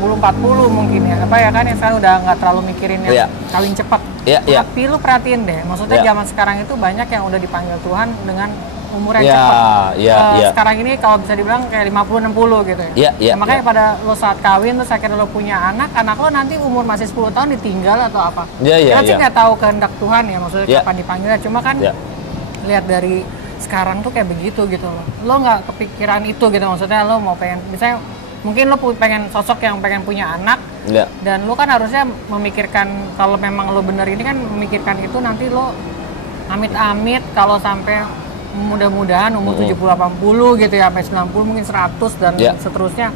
mungkin ya, apa ya kan, yang sekarang udah nggak terlalu mikirin yang kawin cepat. Tapi lu perhatiin deh, maksudnya zaman sekarang itu banyak yang udah dipanggil Tuhan dengan umur yang cepat. Sekarang ini kalau bisa dibilang kayak 50-60 gitu ya. Makanya pada lo saat kawin terus akhirnya lo punya anak lo nanti umur masih 10 tahun ditinggal atau apa. Kita sih nggak tahu kehendak Tuhan ya, maksudnya kapan dipanggilnya. Cuma kan lihat dari sekarang tuh kayak begitu gitu loh. Lo nggak kepikiran itu gitu, maksudnya lo mau pengen, misalnya mungkin lo pengen sosok yang pengen punya anak, dan lo kan harusnya memikirkan, kalau memang lo bener ini kan memikirkan itu, nanti lo amit-amit kalau sampai mudah-mudahan umur 70-80 gitu ya, sampai 90 mungkin 100 dan seterusnya.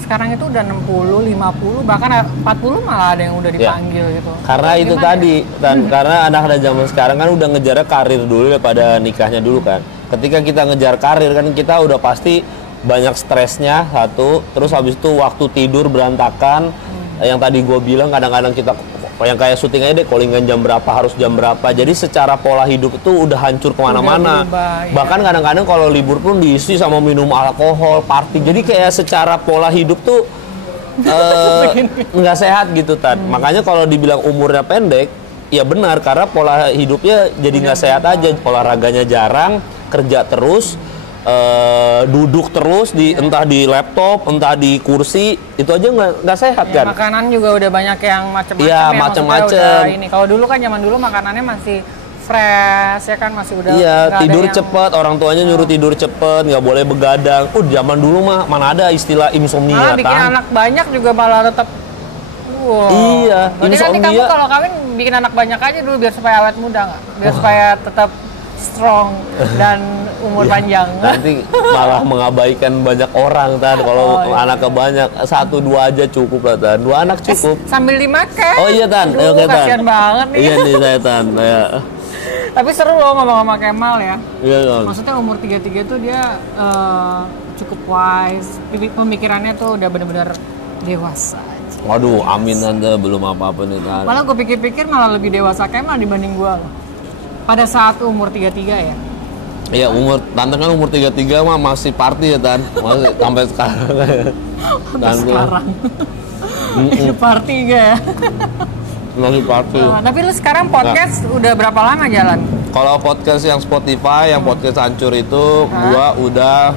Sekarang itu udah 60, 50, bahkan 40 malah ada yang udah dipanggil gitu. Karena itu tadi, dan karena anak-anak zaman sekarang kan udah ngejar karir dulu daripada nikahnya dulu kan. Ketika kita ngejar karir kan kita udah pasti banyak stresnya satu, terus habis itu waktu tidur berantakan. Yang tadi gue bilang kadang-kadang kita yang kayak syuting aja deh, callingan jam berapa, harus jam berapa. Jadi secara pola hidup itu udah hancur kemana-mana. Bahkan kadang-kadang kalau libur pun diisi sama minum alkohol, party. Jadi kayak secara pola hidup tuh nggak sehat gitu Tan. Makanya kalau dibilang umurnya pendek, ya benar, karena pola hidupnya jadi nggak sehat aja. Olahraganya jarang, kerja terus, duduk terus entah di laptop, entah di kursi, itu aja nggak sehat kan. Makanan juga udah banyak yang macam-macam. Iya, macam-macam. Ini kalau dulu kan, zaman dulu makanannya masih fresh ya kan, masih udah. Iya, tidur cepet, orang tuanya nyuruh tidur cepet, nggak boleh begadang. Zaman dulu mah mana ada istilah insomnia. Bikin anak banyak juga malah tetap. Iya, berarti nanti kamu kalau kawin bikin anak banyak aja dulu biar supaya awet muda nggak? Biar supaya tetap strong dan umur panjang. Nanti malah mengabaikan banyak orang Tan. Kalau anaknya banyak, 1-2 aja cukup lah Tan. 2 anak cukup. Sambil dimakan. Oh iya Tan. Oke Tan. Kasian banget nih. Iya nih saya Tan. Tapi seru loh ngomong sama Kemal ya. Iya Tan. Maksudnya umur 33 tuh dia cukup wise. Pemikirannya tuh udah benar-benar dewasa. Waduh, amin Tante, belum apa-apa nih Tan. Malah gue pikir-pikir malah lebih dewasa Kemal dibanding gue loh. Pada saat umur 33 ya. Iya, Tante kan umur 33 mah masih party ya Tan. Masih sampai sekarang. Sampai sekarang. Party gak ya? Masih party. Tapi lu sekarang podcast udah berapa lama jalan? Kalau podcast yang Spotify, yang podcast hancur itu gua udah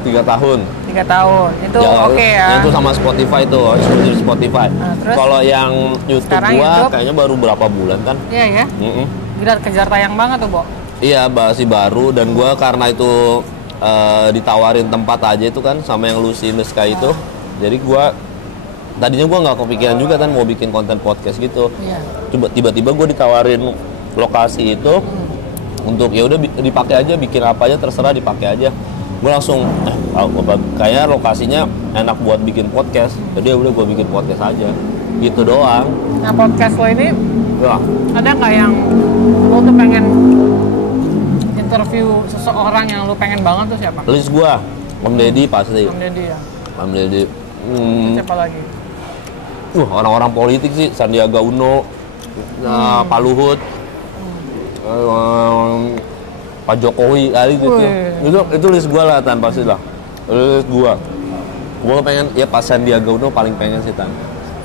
3 tahun. 3 tahun. Itu oke ya. Itu sama Spotify tuh, Spotify. Kalau yang YouTube gua kayaknya baru berapa bulan kan? Iya ya. Gila, kejar tayang banget tuh, Bo. Iya, masih baru, dan gue karena itu ditawarin tempat aja itu kan sama yang Lucy in the Sky itu. Jadi gue tadinya gue nggak kepikiran juga kan mau bikin konten podcast gitu. Coba tiba-tiba gue ditawarin lokasi itu untuk ya udah dipakai aja, bikin apa aja terserah, dipakai aja. Gue langsung kayak lokasinya enak buat bikin podcast. Jadi udah gue bikin podcast aja. Gitu doang. Nah, podcast lo ini ada nggak yang lo tuh pengen interview seseorang yang lo pengen banget tuh siapa? List gua, Om Deddy pasti. Om Deddy ya. Om Deddy. Siapa lagi? orang-orang politik sih, Sandiaga Uno, Pak Luhut, Pak Jokowi kali gitu. Itu list gue lah Tan, pasti lah. List gue pengen ya Pak Sandiaga Uno paling pengen sih Tan.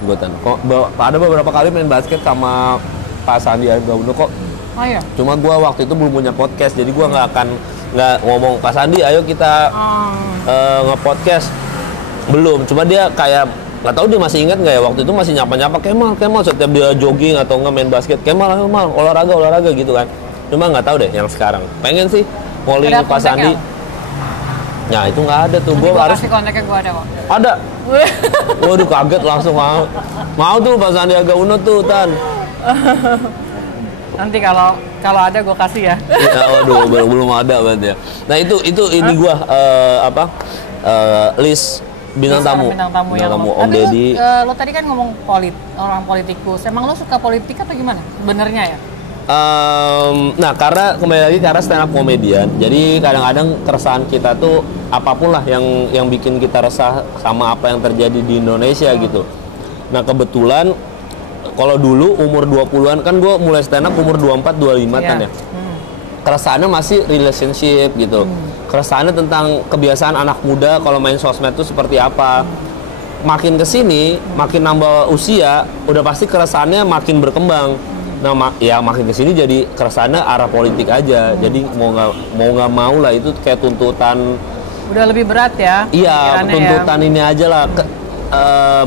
Gue Tan. Kok ada beberapa kali main basket sama Pak Sandiaga Uno kok. Oh iya. Cuma gue waktu itu belum punya podcast, jadi gue nggak ngomong Pak Sandi, ayo kita nge-podcast. Belum. Cuma dia kayak nggak tahu dia masih ingat nggak ya, waktu itu masih nyapa Kemal setiap dia jogging atau nggak main basket, Kemal olahraga gitu kan. Cuma nggak tahu deh yang sekarang. Pengen sih calling Pak Sandi. Ya itu nggak ada tuh. Gue harus kasih kontaknya, gue ada kok. Ada. Waduh kaget langsung mau tuh Pak Sandiaga Uno tuh Tan. Nanti kalau ada gue kasih ya. Ya waduh belum ada berarti ya. Nah itu ini gue list bintang tamu Om Deddy. Lo tadi kan ngomong orang politikus. Emang lo suka politik atau gimana? Benernya ya? Nah karena kembali lagi karena stand up comedian, jadi kadang-kadang keresahan kita tuh apapun lah yang bikin kita resah sama apa yang terjadi di Indonesia gitu. Nah kebetulan kalau dulu umur 20-an kan gue mulai stand up umur 24-25 kan ya. Keresahannya masih relationship gitu. Keresahannya tentang kebiasaan anak muda kalau main sosmed tuh seperti apa. Makin kesini, makin nambah usia, udah pasti keresahannya makin berkembang. Nah, makin kesini jadi keresahannya arah politik aja. Jadi mau nggak mau lah itu kayak tuntutan. Udah lebih berat ya? Iya, tuntutan ya. Ini aja lah.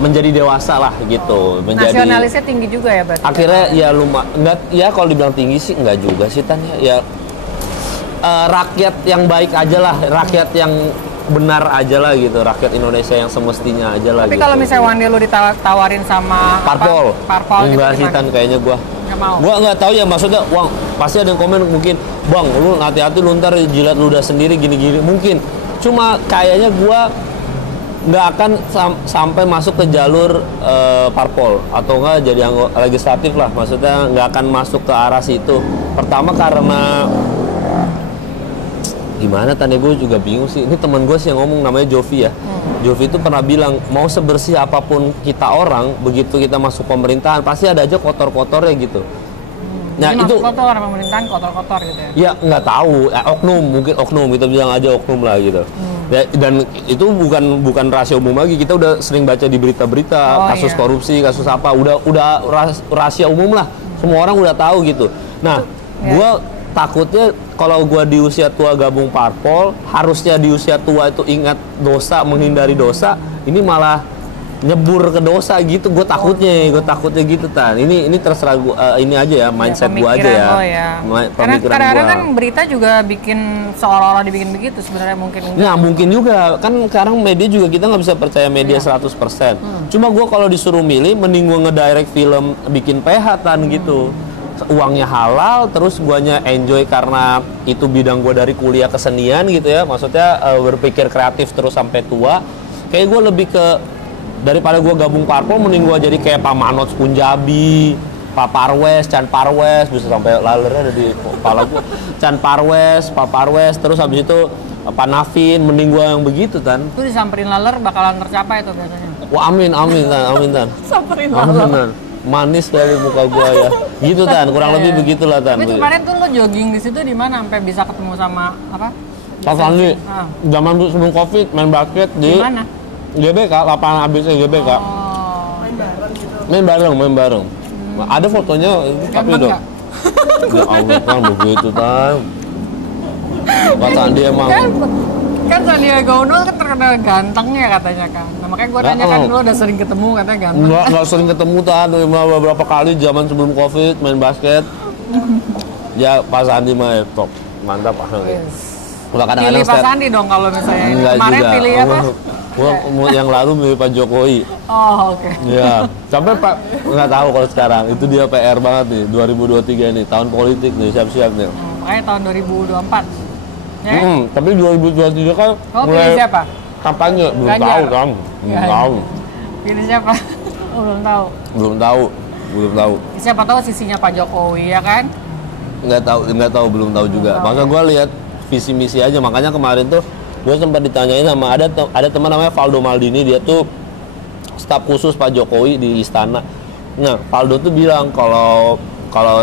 Menjadi dewasa lah gitu. Nasionalisnya tinggi juga ya berarti? Akhirnya ya enggak ya kalau dibilang tinggi sih enggak juga sih Tan ya. Rakyat yang baik aja lah, rakyat yang benar aja lah gitu, rakyat Indonesia yang semestinya aja lah. Tapi gitu. kalau misalnya one day lu ditawarin sama parpol enggak gitu, sih Tan kayaknya gua nggak tahu ya, maksudnya pasti ada yang komen mungkin bang lu hati-hati lu ntar jilat ludah sendiri gini-gini mungkin, cuma kayaknya gua nggak akan sampai masuk ke jalur parpol atau enggak jadi anggota legislatif lah, maksudnya nggak akan masuk ke arah situ. Pertama karena gimana tadi gue juga bingung sih. Ini teman gue sih yang ngomong, namanya Jovi ya. Jovi itu pernah bilang mau sebersih apapun kita orang, begitu kita masuk pemerintahan pasti ada aja kotor-kotornya gitu. Nah itu kotor pemerintahan kotor-kotor gitu ya? Ya nggak tahu, mungkin oknum kita bilang aja oknum lah gitu. Ya, dan itu bukan rahasia umum lagi, kita udah sering baca di berita-berita kasus korupsi, kasus apa, udah rahasia umum lah, semua orang udah tahu gitu. Nah, gue takutnya kalau gue di usia tua gabung parpol, harusnya di usia tua itu ingat dosa, menghindari dosa, ini malah nyebur ke dosa gitu. Gue takutnya gitu Tan. Ini terserah gue, ini aja ya mindset gue aja ya. Karena kadang-kadang kan berita juga bikin seolah-olah dibikin begitu sebenarnya mungkin. Nah mungkin juga kan sekarang media juga kita nggak bisa percaya media 100%. Cuma gue kalau disuruh milih, mending gue ngedirect film bikin PH Tan gitu. Uangnya halal, terus guanya enjoy karena itu bidang gue dari kuliah kesenian gitu ya, maksudnya berpikir kreatif terus sampai tua. Kayak gue lebih ke daripada gue gabung parpol, mending gue jadi kayak Pak Manoj Punjabi, Pak Parwes, Chan Parwes, bisa sampai lalernya ada di kepala gue. Chan Parwes, Pak Parwes, terus habis itu Pak Navin, mending gue yang begitu Tan. Itu disamperin laler bakalan tercapai tuh biasanya. Wah amin Tan. Samperin laler. Manis dari muka gua ya, gitu Tan, kurang lebih begitulah Tan. Tapi kemarin tuh lo jogging di situ di mana sampai bisa ketemu sama apa? Pak Sandi, zaman sebelum Covid main basket di mana? GBK, lapangan ABC GBK. Main bareng. Ada fotonya, tapi udah. Ya Allah Tan, begitu Tan. Pak Sandi emang. Kan Sandiaga Uno kan terkenal gantengnya katanya kan. Nah, makanya gue tanya kan lo udah sering ketemu katanya ganteng. Nggak sering ketemu Tan, beberapa kali zaman sebelum Covid main basket. Ya Pak Sandi mah top, mantap Pak Sandi. Pilih Pak Sandi dong kalau misalnya ini. Kemarin juga. Pilih apa? Yang lalu milih Pak Jokowi. Oh oke. Ya, sampai Pak nggak tahu kalau sekarang. Itu dia PR banget nih, 2023 nih, tahun politik nih, siap-siap nih. Makanya tahun 2024. Ya? Tapi 2023 kan mulai siapa? Kampanye, belum tahu kan? Belum tahu. Pilih siapa? Belum tahu. Siapa tahu sisinya Pak Jokowi ya kan? Nggak tahu, belum tahu juga. Makanya gue lihat visi misi aja. Makanya kemarin tuh gue sempat ditanyain sama ada teman namanya Valdo Maldini, dia tuh staf khusus Pak Jokowi di istana. Nah, Paldo tuh bilang kalau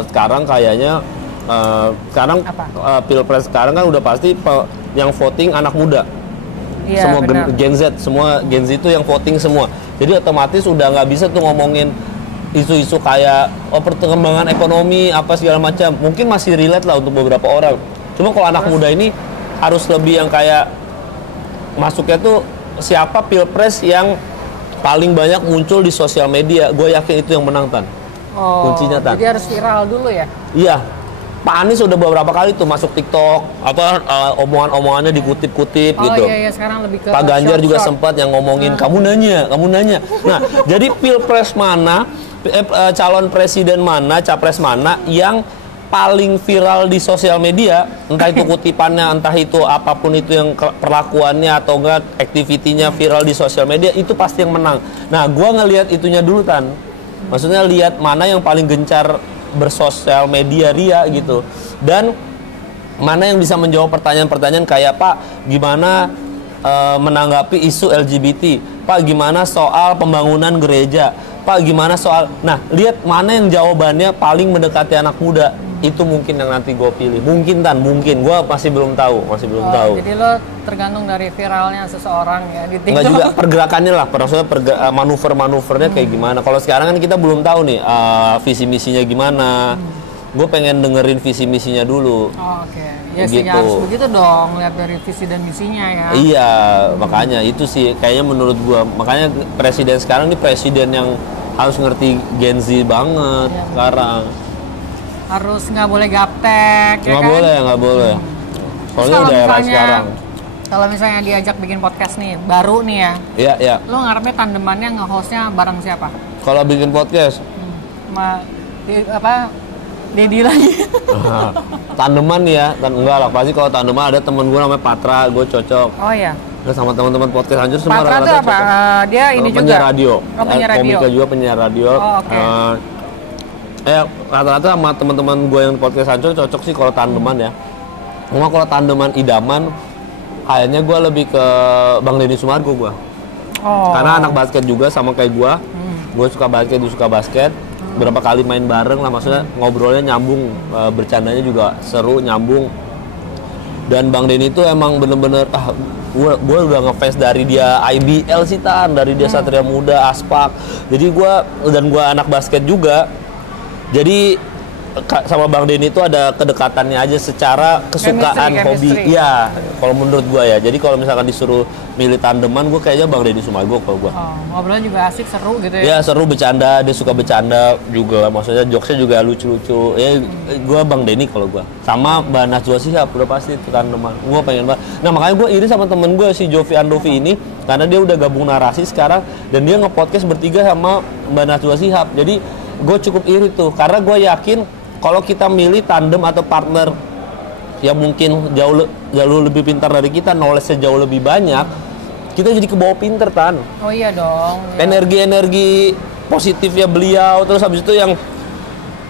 sekarang kayaknya sekarang pilpres sekarang kan udah pasti yang voting anak muda. Iya, Semua Gen Z, semua Gen Z itu yang voting semua. Jadi otomatis udah nggak bisa tuh ngomongin isu-isu kayak perkembangan ekonomi apa segala macam. Mungkin masih relate lah untuk beberapa orang. Cuma kalau anak muda ini harus lebih yang kayak masuknya tuh siapa pilpres yang paling banyak muncul di sosial media. Gue yakin itu yang menang, Tan. Kuncinya, Tan. Jadi harus viral dulu ya? Iya. Pak Anies udah beberapa kali tuh masuk TikTok, omongan-omongannya dikutip-kutip gitu. Oh iya, sekarang lebih ke Pak Ganjar juga sempat yang ngomongin kamu nanya. Nah, jadi pilpres mana, calon presiden mana, capres mana yang paling viral di sosial media, entah itu kutipannya, entah itu apapun itu yang perlakuannya atau enggak aktivitinya viral di sosial media, itu pasti yang menang. Nah, gua ngelihat itunya dulu, Tan. Maksudnya lihat mana yang paling gencar bersosial media ria gitu. Dan mana yang bisa menjawab pertanyaan-pertanyaan kayak, Pak, gimana menanggapi isu LGBT? Pak, gimana soal pembangunan gereja? Pak, gimana soal... Nah, lihat mana yang jawabannya paling mendekati anak muda. Itu mungkin yang nanti gue pilih. Mungkin, Tan, mungkin. Gue masih belum tahu. Jadi lo tergantung dari viralnya seseorang ya di TikTok. Enggak juga pergerakannya lah. Maksudnya manuver-manuvernya kayak gimana. Kalau sekarang kan kita belum tahu nih visi misinya gimana. Gue pengen dengerin visi misinya dulu. Oke. Ya sih harus begitu dong. Lihat dari visi dan misinya ya. Iya, makanya itu sih kayaknya menurut gue. Makanya presiden sekarang ini presiden yang harus ngerti Gen Z banget sekarang. Harus nggak boleh gaptek ya kan? Nggak boleh. Soalnya udah era sekarang. Kalau misalnya diajak bikin podcast nih, baru nih ya. Iya. Lo ngarepnya tandemannya nge-hostnya bareng siapa? Kalau bikin podcast? Dedi lagi. Tandeman ya, enggak lah. Pasti kalau tandeman ada temen gue namanya Patra, gue cocok. Oh iya. Sama teman-teman podcast Hancur semua. Patra itu apa? Dia ini juga penyiar radio. Penyiar radio. Komika juga penyiar radio. Oh, oke. Rata-rata sama teman-teman gue yang podcast Hancur cocok sih kalau tandeman ya. Cuma kalau tandeman idaman, kayaknya gue lebih ke Bang Deddy Sumargo gue. Karena anak basket juga sama kayak gue. Gue suka basket, dia suka basket. Berapa kali main bareng lah, maksudnya ngobrolnya nyambung, bercandanya juga seru, nyambung. Dan Bang Denny itu emang bener-bener gue udah ngefans dari dia IBL sih, Tan, dari dia Satria Muda, Aspak. Jadi gue anak basket juga. Jadi sama Bang Denny itu ada kedekatannya aja secara kesukaan hobi. Iya, kalau menurut gue ya. Jadi kalau misalkan disuruh milih tandeman, gue kayaknya Bang Denny Sumargo kalau gue. Ngobrolnya juga asik, seru gitu ya? Iya, seru, bercanda, dia suka bercanda juga. Maksudnya jokesnya juga lucu-lucu. Ya, gue Bang Denny kalau gue. Sama Mbak Najwa Shihab, udah pasti itu tandeman. Gue pengen banget. Nah, makanya gue iri sama temen gue si Jovi Andovi ini, karena dia udah gabung narasi sekarang dan dia nge-podcast bertiga sama Mbak Najwa Shihab. Jadi gue cukup iri tuh, karena gue yakin kalau kita milih tandem atau partner yang mungkin jauh lebih pintar dari kita, knowledge-nya jauh lebih banyak, kita jadi kebawa pinter, Tan. Oh iya dong. Ya. Energi positifnya beliau, terus habis itu yang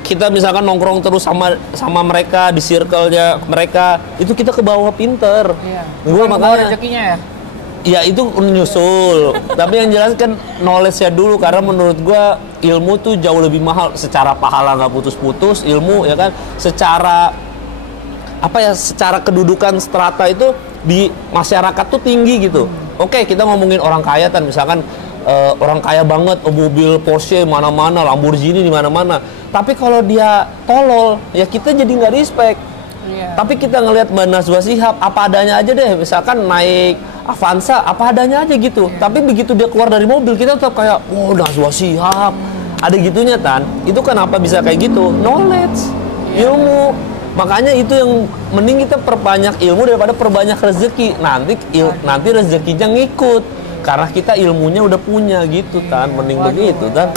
kita misalkan nongkrong terus sama mereka di circle-nya mereka, itu kita kebawa pinter. Iya. Gua makanya rezekinya ya. Ya itu nyusul. Tapi yang jelas kan knowledge-nya dulu, karena menurut gua ilmu tuh jauh lebih mahal. Secara pahala nggak putus-putus, ilmu ya kan. Secara secara kedudukan strata itu di masyarakat tuh tinggi gitu. Oke, kita ngomongin orang kaya kan, misalkan orang kaya banget, mobil Porsche mana-mana, Lamborghini di mana-mana. Tapi kalau dia tolol, ya kita jadi nggak respect. Iya. Tapi kita ngelihat Mbak Najwa Shihab apa adanya aja deh, misalkan naik Avanza apa adanya aja gitu. Tapi begitu dia keluar dari mobil, kita tetap kayak, wow, Najwa Shihab. Ada gitunya, Tan. Itu kenapa bisa kayak gitu? Knowledge, ilmu. Makanya itu yang mending kita perbanyak ilmu daripada perbanyak rezeki. Nanti rezekinya ngikut. Karena kita ilmunya udah punya gitu, Tan. Mending begitu, Tan.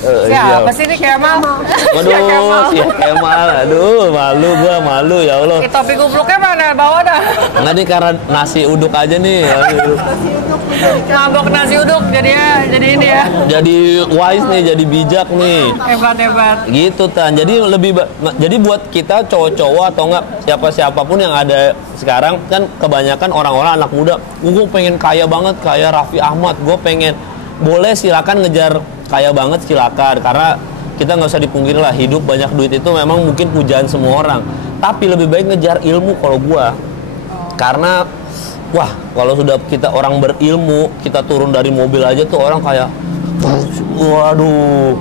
Siapa sih ini Kemal? Waduh, si Kemal. Aduh, malu ya Allah. Topi kupluknya mana? Bawa dah. Enggak nih, karena nasi uduk aja nih. Mabok nasi uduk jadi ini ya. Jadi wise nih, jadi bijak nih. Hebat. Gitu, Tan. Jadi buat kita cowok-cowok atau enggak siapapun yang ada sekarang, kan kebanyakan orang-orang anak muda, gue pengen kaya banget, kayak Raffi Ahmad, gue pengen boleh silakan ngejar kaya banget silakan, karena kita nggak usah dipungkiri lah, hidup banyak duit itu memang mungkin pujaan semua orang. Tapi lebih baik ngejar ilmu kalau gua. Karena wah, kalau sudah kita orang berilmu, kita turun dari mobil aja tuh orang kayak waduh,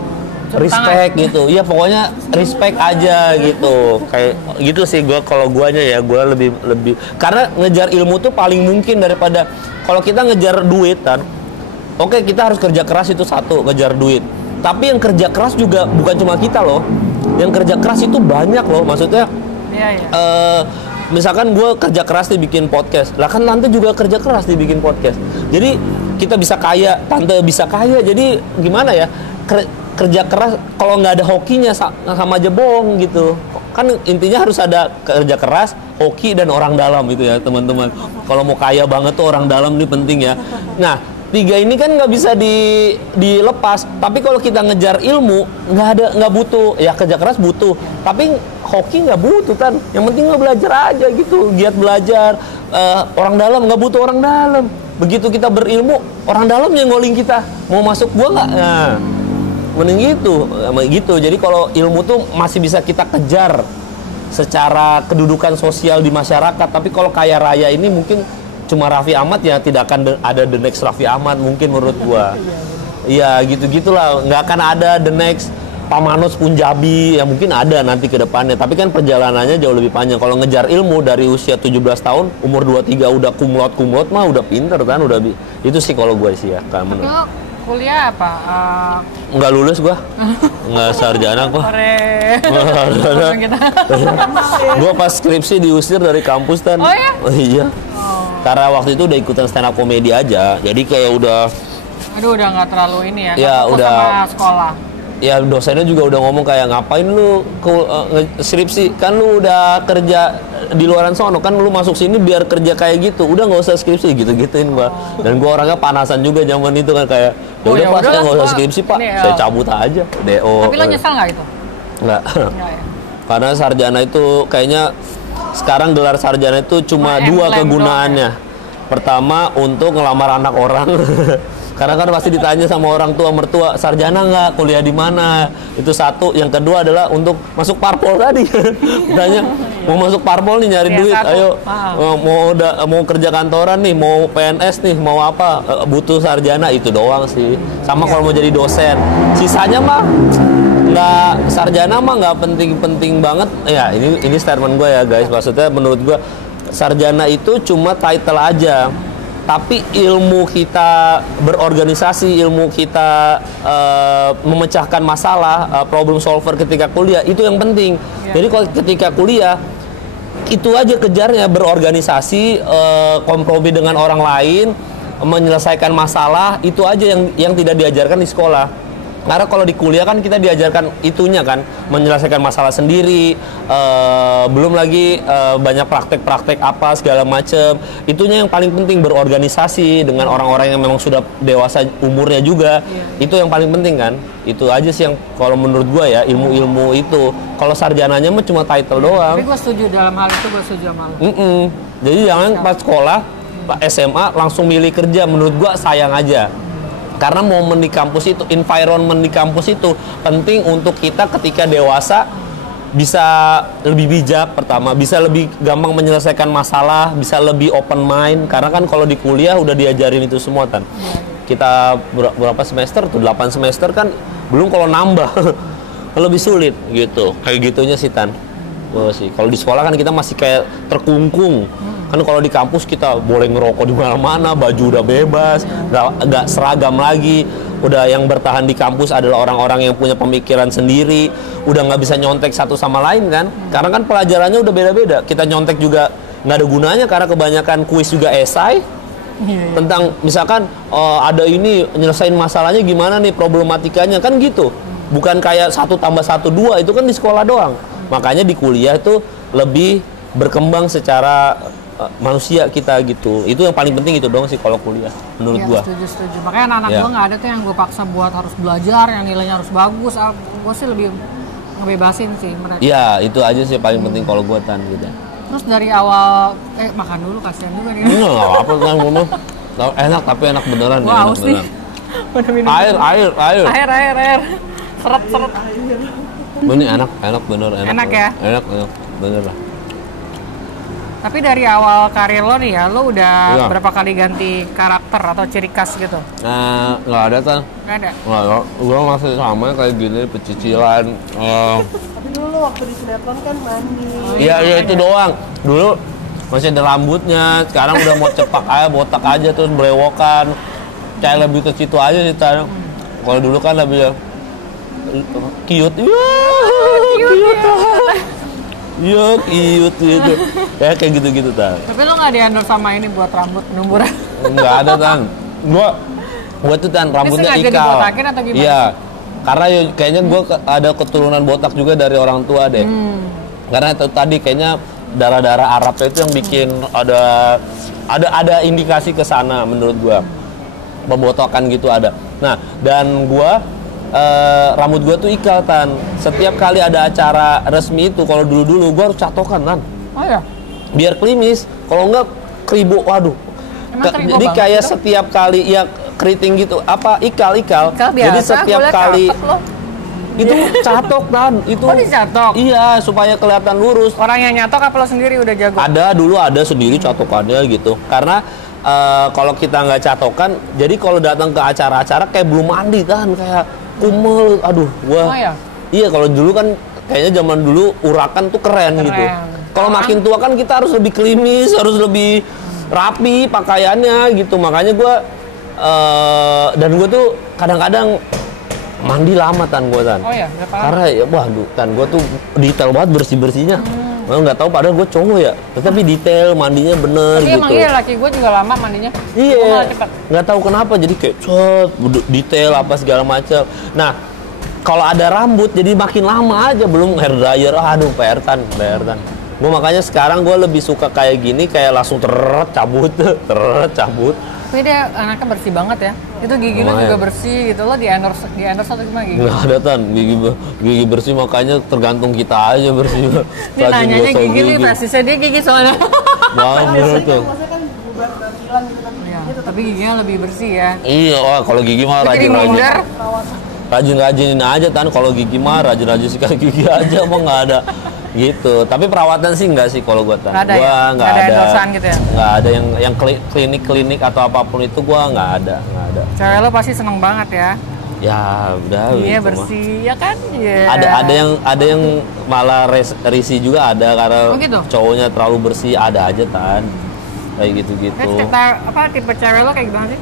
respect gitu. Iya, pokoknya respect aja gitu. Kayak gitu sih gua, kalau guanya ya, gua lebih karena ngejar ilmu tuh paling mungkin daripada kalau kita ngejar duit kan. Oke, kita harus kerja keras itu satu, ngejar duit. Tapi yang kerja keras juga bukan cuma kita loh. Yang kerja keras itu banyak loh. Maksudnya, misalkan gue kerja keras nih bikin podcast. Lah kan Tante juga kerja keras nih bikin podcast. Jadi kita bisa kaya, Tante bisa kaya. Jadi gimana ya? Kerja keras, kalau nggak ada hokinya sama aja bohong gitu. Kan intinya harus ada kerja keras, hoki, dan orang dalam itu ya teman-teman. Kalau mau kaya banget tuh orang dalam ini penting ya. Nah, 3 ini kan nggak bisa dilepas. Tapi kalau kita ngejar ilmu, nggak butuh. Ya kerja keras butuh, tapi hoki nggak butuh kan. Yang penting lo belajar aja gitu, giat belajar. Orang dalam nggak butuh orang dalam. Begitu kita berilmu, orang dalam yang ngoling kita. Mau masuk gua nggak? Nah, mending gitu. Jadi kalau ilmu tuh masih bisa kita kejar secara kedudukan sosial di masyarakat. Tapi kalau kaya raya ini mungkin cuma Raffi Ahmad, ya tidak akan ada the next Raffi Ahmad mungkin menurut gua. Iya gitu-gitulah, nggak akan ada the next Pak Manoj Punjabi, ya mungkin ada nanti ke depannya, tapi kan perjalanannya jauh lebih panjang. Kalau ngejar ilmu dari usia 17 tahun, umur 23 udah kumlot mah udah pinter kan, itu sih kalau gua sih ya. Menurut kuliah apa? Nggak lulus gua. Nggak sarjana gua. Gua pas skripsi diusir dari kampus kan. Oh ya? Iya. Karena waktu itu udah ikutan stand up komedi aja, jadi kayak udah nggak terlalu ini ya, ya udah sama sekolah. Ya dosennya juga udah ngomong kayak, ngapain lu skripsi, kan lu udah kerja di luaran sono, kan lu masuk sini biar kerja kayak gitu, udah nggak usah skripsi gitu-gituin gua. Dan gua orangnya panasan juga zaman itu kan, kayak ya udah pas nggak usah skripsi Pak, saya cabut aja DO. Tapi lo nyesal nggak itu? Nggak. Karena sarjana itu kayaknya sekarang gelar sarjana itu cuma 2 kegunaannya. Pertama, untuk ngelamar anak orang. Karena kan pasti ditanya sama orang tua mertua, sarjana nggak, kuliah di mana, itu satu. Yang kedua adalah untuk masuk parpol tadi. Tanya mau masuk parpol nih, nyari duit, ayo mau kerja kantoran nih, mau PNS nih, mau apa, butuh sarjana, itu doang sih. Sama kalau mau jadi dosen, sisanya mah nggak, sarjana mah nggak penting-penting banget. Ya ini statement gue ya guys, maksudnya menurut gue sarjana itu cuma title aja. Tapi ilmu kita berorganisasi, ilmu kita memecahkan masalah, problem solver ketika kuliah, itu yang penting. Jadi kalau ketika kuliah, itu aja kejarnya, berorganisasi, kompromi dengan orang lain, menyelesaikan masalah, itu aja yang tidak diajarkan di sekolah. Karena kalau di kuliah kan kita diajarkan itunya kan, menyelesaikan masalah sendiri, belum lagi banyak praktek-praktek apa segala macem. Itunya yang paling penting, berorganisasi dengan orang-orang yang memang sudah dewasa umurnya juga. Itu yang paling penting kan. Itu aja sih yang kalau menurut gua ya, ilmu-ilmu itu. Kalau sarjananya mah cuma title doang. Tapi gua setuju dalam hal itu, gua setuju sama lu. Jadi jangan pas sekolah, SMA langsung milih kerja, menurut gua sayang aja. Karena momen di kampus itu, environment di kampus itu penting untuk kita ketika dewasa bisa lebih bijak, pertama, bisa lebih gampang menyelesaikan masalah, bisa lebih open mind. Karena kan kalau di kuliah udah diajarin itu semua kan. Kita berapa semester tuh? 8 semester kan, belum kalau nambah lebih sulit gitu. Kayak gitunya sih Tan. Sih. Kalau di sekolah kan kita masih kayak terkungkung. Kan kalau di kampus kita boleh ngerokok di mana-mana, baju udah bebas, nggak seragam lagi. Udah yang bertahan di kampus adalah orang-orang yang punya pemikiran sendiri. Udah nggak bisa nyontek satu sama lain kan. Karena kan pelajarannya udah beda-beda. Kita nyontek juga nggak ada gunanya karena kebanyakan kuis juga esai. Tentang misalkan ada ini, nyelesain masalahnya gimana nih, problematikanya kan gitu. Bukan kayak 1 tambah 1 2, itu kan di sekolah doang. Makanya di kuliah itu lebih berkembang secara manusia kita gitu. Itu yang paling penting, itu doang sih kalau kuliah menurut gua. Setuju. Makanya anak-anak gua nggak ada tuh yang gua paksa buat harus belajar, yang nilainya harus bagus. Gua sih lebih ngebebasin sih mereka. Iya, itu aja sih paling penting kalau gua Tan gitu. Terus dari awal makan dulu, kasihan juga nih. Enggak apa kan ngomong. Enak, tapi enak beneran. Wah, haus nih. Udah minum. Air. Air. Seret. Ini enak bener enak. Enak ya? Enak bener lah. Tapi dari awal karir lo nih ya, lo udah Iya. berapa kali ganti karakter atau ciri khas gitu? Nah, nggak ada kan? Nggak ada? Nggak ada. Gue masih sama kayak gini, pecicilan. Tapi dulu lo waktu di sinetron kan mandi. Iya itu doang. Dulu masih ada rambutnya, sekarang udah mau cepak aja, botak aja terus berewokan. Kayak lebih ke situ aja sih Tan. Kalau dulu kan lebih cute. Cute. Iya, cute gitu. Ya kayak gitu-gitu Tan. Tapi lo nggak di-endorse sama ini buat rambut numburan? Enggak ada Tan. Gua tuh Tan rambutnya sengaja ikal. dibotakin atau gimana? Iya. Karena ya, kayaknya gua ada keturunan botak juga dari orang tua deh. Karena itu tadi kayaknya darah-darah Arabnya itu yang bikin ada indikasi ke sana menurut gua. Pembotokan gitu ada. Nah, dan gua rambut gua tuh ikal Tan. Setiap kali ada acara resmi itu kalau dulu gua harus catokan Tan. Oh ya? Biar klimis. Kalau enggak keribu, waduh. Emang keribu Jadi banget kayak gitu? setiap kali ya keriting gitu, ikal. Ikal biasa, Jadi setiap gua liat kali catok lo. itu catok Tan. Itu Oh, dicatok? Iya, supaya kelihatan lurus. Orang yang nyatok apa lo sendiri udah jago? Dulu ada sendiri catokannya gitu. Karena kalau kita nggak catokan, jadi kalau datang ke acara-acara kayak belum mandi Tan, kayak kumel. Aduh, gua. Oh ya? Iya, kalau dulu kan kayaknya zaman dulu urakan tuh keren. Gitu. Kalau makin tua kan kita harus lebih klimis, harus lebih rapi pakaiannya gitu. Makanya gue dan gue tuh kadang-kadang mandi lama Tan gue Tan. Oh ya, berapa lama? Karena ya waduh Tan gue tuh detail banget bersih-bersihnya. Nggak tahu padahal gue cowok ya, tapi detail mandinya bener Tapi gitu. emang iya laki gue juga lama mandinya. Gua Iya, malah cepet. nggak tahu kenapa jadi kayak detail apa segala macam. Nah, kalau ada rambut jadi makin lama aja, belum hair dryer. Aduh, PR Tan. Gue makanya sekarang gue lebih suka kayak gini, kayak langsung cabut. Tapi dia anaknya bersih banget ya. Itu gigi lo Lumayan. juga bersih gitu. Lo di-endorse atau gimana gigi? Nggak ada Tan, gigi bersih makanya tergantung kita aja bersih. Dia nanyanya gigi nih, tesisnya dia gigi soalnya. Wah, bener tuh. Maksudnya kan bubar hilang gitu kan. Iya, tapi giginya lebih bersih ya. Iya, kalau gigi mah Jadi rajin-rajin. minder. Rajin-rajinin aja Tan, kalau gigi mah rajin-rajin sikat gigi aja mah nggak ada gitu. Tapi perawatan sih nggak sih kalau gua Tan. Nggak ada Gua ya? nggak Nggak ada ada. endorsean gitu ya? Nggak ada yang klinik atau apapun itu gua nggak ada. Cewek lo pasti seneng banget ya. Ya udah. Giginya gitu mah. bersih, ya kan? Iya. Ada yang malah risih juga ada karena Oh, gitu? cowoknya terlalu bersih, ada aja Tan. Kayak gitu-gitu. Tipe cewek lo kayak gimana sih?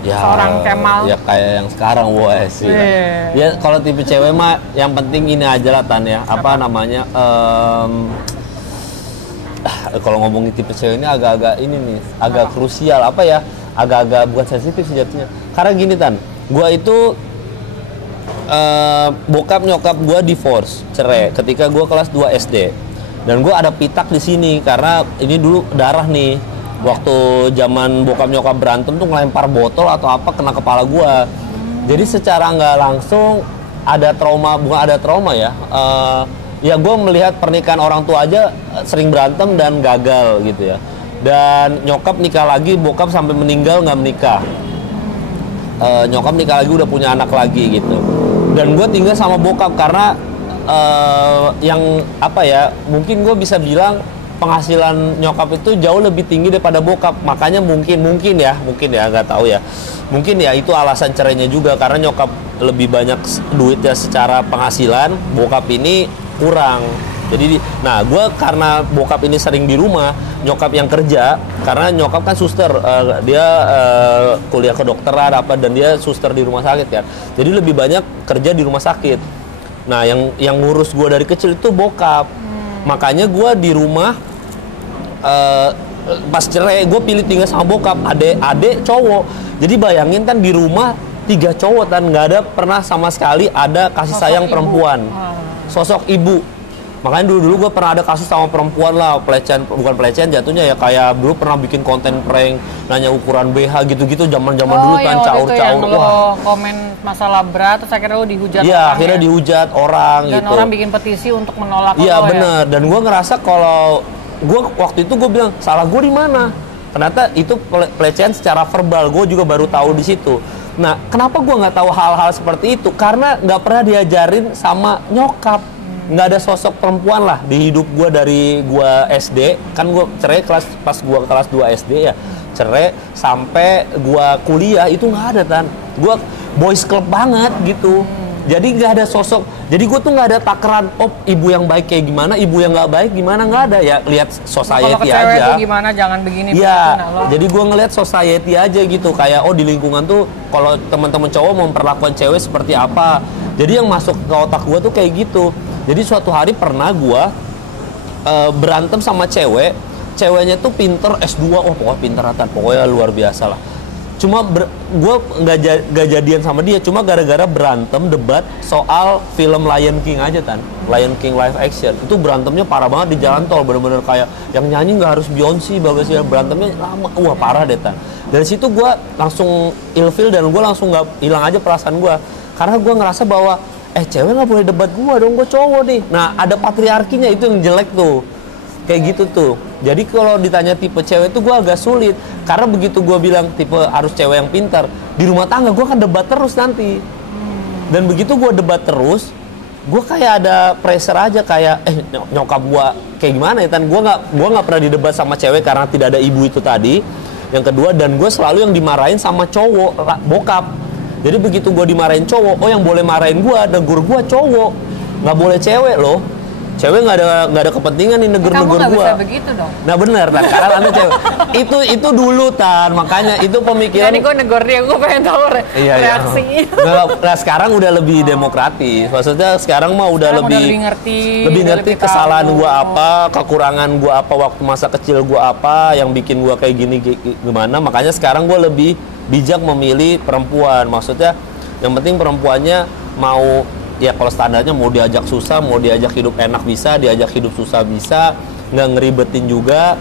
Ya, seorang Kemal. ya kayak yang sekarang wes gitu. Iya. Ya kalau tipe cewek mah yang penting ini aja lah Tan ya. Apa namanya? Kalau ngomongin tipe cewek ini agak-agak ini nih, agak krusial apa ya? Agak-agak buat sensitif sih jatuhnya. Karena gini Tan, gua itu bokap nyokap gua divorce, cerai ketika gua kelas 2 SD. Dan gua ada pitak di sini karena ini dulu darah nih. Waktu zaman bokap nyokap berantem tuh ngelempar botol atau apa kena kepala gua. Jadi secara nggak langsung ada trauma, bukan ada trauma ya. Ya gue melihat pernikahan orang tua aja sering berantem dan gagal gitu ya. Dan nyokap nikah lagi, bokap sampai meninggal nggak menikah. Nyokap nikah lagi udah punya anak lagi gitu. Dan gue tinggal sama bokap karena yang apa ya, mungkin gue bisa bilang penghasilan nyokap itu jauh lebih tinggi daripada bokap. Makanya mungkin ya nggak tahu ya, mungkin ya itu alasan cerainya juga karena nyokap lebih banyak duitnya secara penghasilan, bokap ini kurang. Jadi nah gue karena bokap ini sering di rumah, nyokap yang kerja, karena nyokap kan suster, dia kuliah kedokteran apa, dan dia suster di rumah sakit kan, jadi lebih banyak kerja di rumah sakit. Nah yang ngurus gue dari kecil itu bokap. Makanya gue di rumah pas cerai gue pilih tinggal sama bokap, adek cowok. Jadi bayangin kan di rumah 3 cowok dan nggak ada pernah sama sekali ada kasih Sosok sayang ibu. perempuan, sosok ibu. Makanya dulu gue pernah ada kasus sama perempuan lah, bukan pelecehan jatuhnya ya, kayak dulu pernah bikin konten prank nanya ukuran BH gitu-gitu zaman dulu kan, caur-caur. Wah, komen masalah berat terus akhirnya lo dihujat Iya, orang akhirnya ya? dihujat orang Dan gitu. orang bikin petisi untuk menolak lo Iya ya? bener, dan gue ngerasa kalau gue waktu itu gue bilang salah gue di mana. Ternyata itu pelecehan secara verbal, gue juga baru tahu di situ. Nah, kenapa gue nggak tahu hal-hal seperti itu? Karena nggak pernah diajarin sama nyokap. Nggak ada sosok perempuan lah di hidup gue dari gue SD. Kan gue cerai pas gue kelas 2 SD ya. Cerai sampai gue kuliah itu nggak ada, Tan. Gue boys club banget gitu. Jadi nggak ada sosok. Jadi gue tuh nggak ada takaran, ibu yang baik kayak gimana, ibu yang nggak baik gimana, nggak ada. Ya lihat society kalau ke cewek aja. tuh gimana, jangan begini. Iya. Begitu, Jadi gue ngeliat society aja gitu. Kayak di lingkungan tuh kalau teman-teman cowok memperlakukan cewek seperti apa. Jadi yang masuk ke otak gue tuh kayak gitu. Jadi suatu hari pernah gue berantem sama cewek. Ceweknya tuh pinter S2, pokoknya pinteratan, pokoknya luar biasa lah. Cuma gue nggak jadian sama dia, cuma gara-gara berantem debat soal film Lion King aja, Tan. Lion King live action itu berantemnya parah banget di jalan tol, bener-bener kayak yang nyanyi nggak harus Beyonce, bagus ya, berantemnya lama, parah deh, Tan. Dari situ gue langsung ilfil dan gue langsung nggak hilang aja perasaan gue, karena gue ngerasa bahwa cewek nggak boleh debat gue dong, gue cowok nih. Nah ada patriarkinya, itu yang jelek tuh. Kayak gitu tuh. Jadi kalau ditanya tipe cewek tuh gue agak sulit. Karena begitu gue bilang tipe harus cewek yang pintar, di rumah tangga gue akan debat terus nanti. Dan begitu gue debat terus, gue kayak ada pressure aja, kayak nyokap gue kayak gimana ya, Tan. Gue nggak pernah didebat sama cewek karena tidak ada ibu itu tadi. Yang kedua, dan gue selalu yang dimarahin sama cowok, bokap. Jadi begitu gue dimarahin cowok, yang boleh marahin gue, negur gue cowok, nggak boleh cewek loh. Cewek nggak ada kepentingan nih negur-negur gua. Kamu nggak bisa begitu dong. Nah bener, nah karena anda cewek. Itu dulu, Tan, makanya itu pemikiran. Jadi gue negor dia, gue pengen tahu reaksinya. Nah sekarang udah lebih demokratis. Maksudnya sekarang mah udah lebih ngerti kesalahan gue apa, kekurangan gue apa, waktu masa kecil gue apa, yang bikin gue kayak gini gimana. Makanya sekarang gue lebih bijak memilih perempuan. Maksudnya yang penting perempuannya mau. Ya kalau standarnya mau diajak susah, mau diajak hidup enak bisa, diajak hidup susah bisa, nggak ngeribetin juga,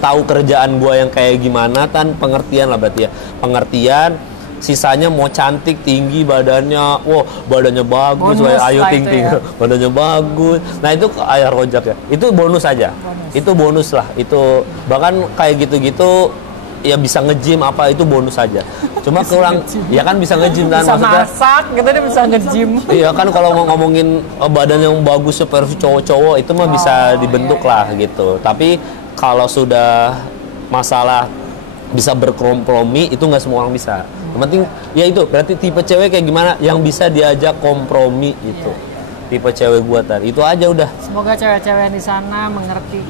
tahu kerjaan gue yang kayak gimana, Tan, pengertian lah berarti ya, pengertian. Sisanya mau cantik, tinggi badannya, badannya bagus, ayo tinggi, ya. Badannya bagus. Nah itu ayah rojak ya, itu bonus aja, itu bonus lah, itu bahkan kayak gitu-gitu. Ya bisa nge-gym apa itu bonus saja. Cuma kurang ya kan bisa nge-gym dan bisa maksudnya masak gitu, dia bisa nge-gym. Iya kan kalau mau ngomongin badan yang bagus versi cowok-cowok itu mah bisa dibentuk lah gitu. Tapi kalau sudah masalah bisa berkompromi itu nggak semua orang bisa. Yang penting ya itu berarti tipe cewek kayak gimana yang bisa diajak kompromi gitu. Tipe cewek gua tadi itu aja udah. Semoga cewek-cewek di sana mengerti.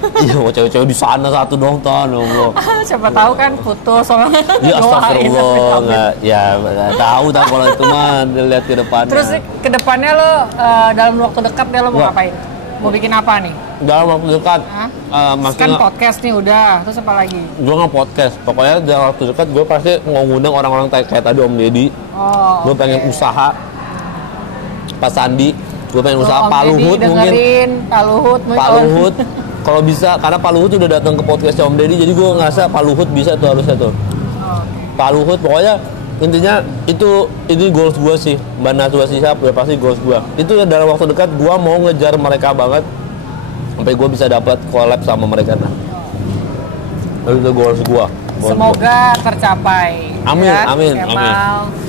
Iya, mau cewek-cewek di sana satu dong, Tan, Allah. Siapa tahu kan putus soalnya. Ya astagfirullah, nggak tahu kalau itu mah lihat ke depannya. Terus ke depannya lo dalam waktu dekat lo mau ngapain? Mau bikin apa nih? Dalam waktu dekat, kan podcast nih udah, terus apa lagi? Gue nggak podcast, pokoknya dalam waktu dekat gue pasti mau ngundang orang-orang kayak tadi Om Deddy. Gue pengen usaha, Pak Sandi. Gue pengen usaha Pak Luhut mungkin. Pak Luhut kalau bisa, karena Pak Luhut udah datang ke podcastnya Om Deddy, jadi gue ngerasa Pak Luhut bisa tuh, harusnya tuh. Pak Luhut pokoknya intinya ini goals gue sih. Mbak Najwa Shihab ya pasti goals gue. Itu ya dalam waktu dekat gue mau ngejar mereka banget sampai gue bisa dapat collab sama mereka. Nah itu goals gue. Semoga tercapai. Amin, ya, amin, Kemal. amin.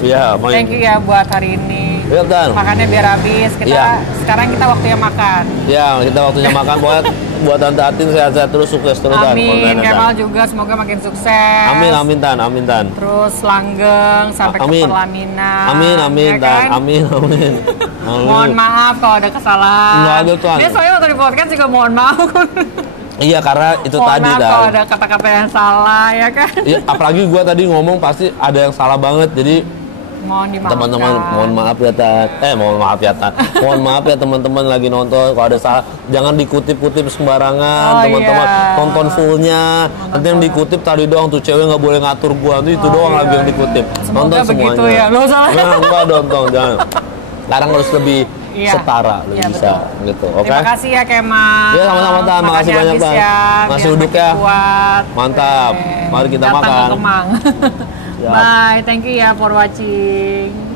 Ya, amin. Thank you ya buat hari ini. Ya, Dan. Makannya biar habis. Sekarang kita waktunya makan. Ya, kita waktunya makan. Buat Tante Atin sehat-sehat terus, sukses terus, Dan. Amin. Kemal juga semoga makin sukses. Amin, Tan. Terus langgeng sampai ke pelaminan. Amin, ya Tan. kan? Amin. Mohon maaf kalau ada kesalahan. Nggak ada, Tan. Dia soalnya waktu di podcast juga mohon maaf. Iya, karena itu tadi, Dan. kalau ada kata-kata yang salah, ya kan? Iya, apalagi gue tadi ngomong pasti ada yang salah banget, jadi mohon dimaafkan. Teman-teman, mohon maaf ya, Tan. Mohon maaf ya, Tan. Mohon maaf ya teman-teman lagi nonton, kalau ada salah jangan dikutip-kutip sembarangan, teman-teman. Iya. Nonton fullnya. Nanti yang dikutip tadi doang tuh cewek nggak boleh ngatur gua, nanti itu doang lagi yang dikutip. Semoga Nonton begitu semuanya. ya. Lo salah. Nah, enggak nonton, jangan. Sekarang harus lebih setara, lebih bisa gitu. Oke. Terima kasih ya, Kemal. Ya, sama-sama, Tan. Makasih banyak, Tan. Masih duduk ya. Kuat. Mantap. Mari kita makan. Datang ke Kemang. Bye, thank you ya for watching.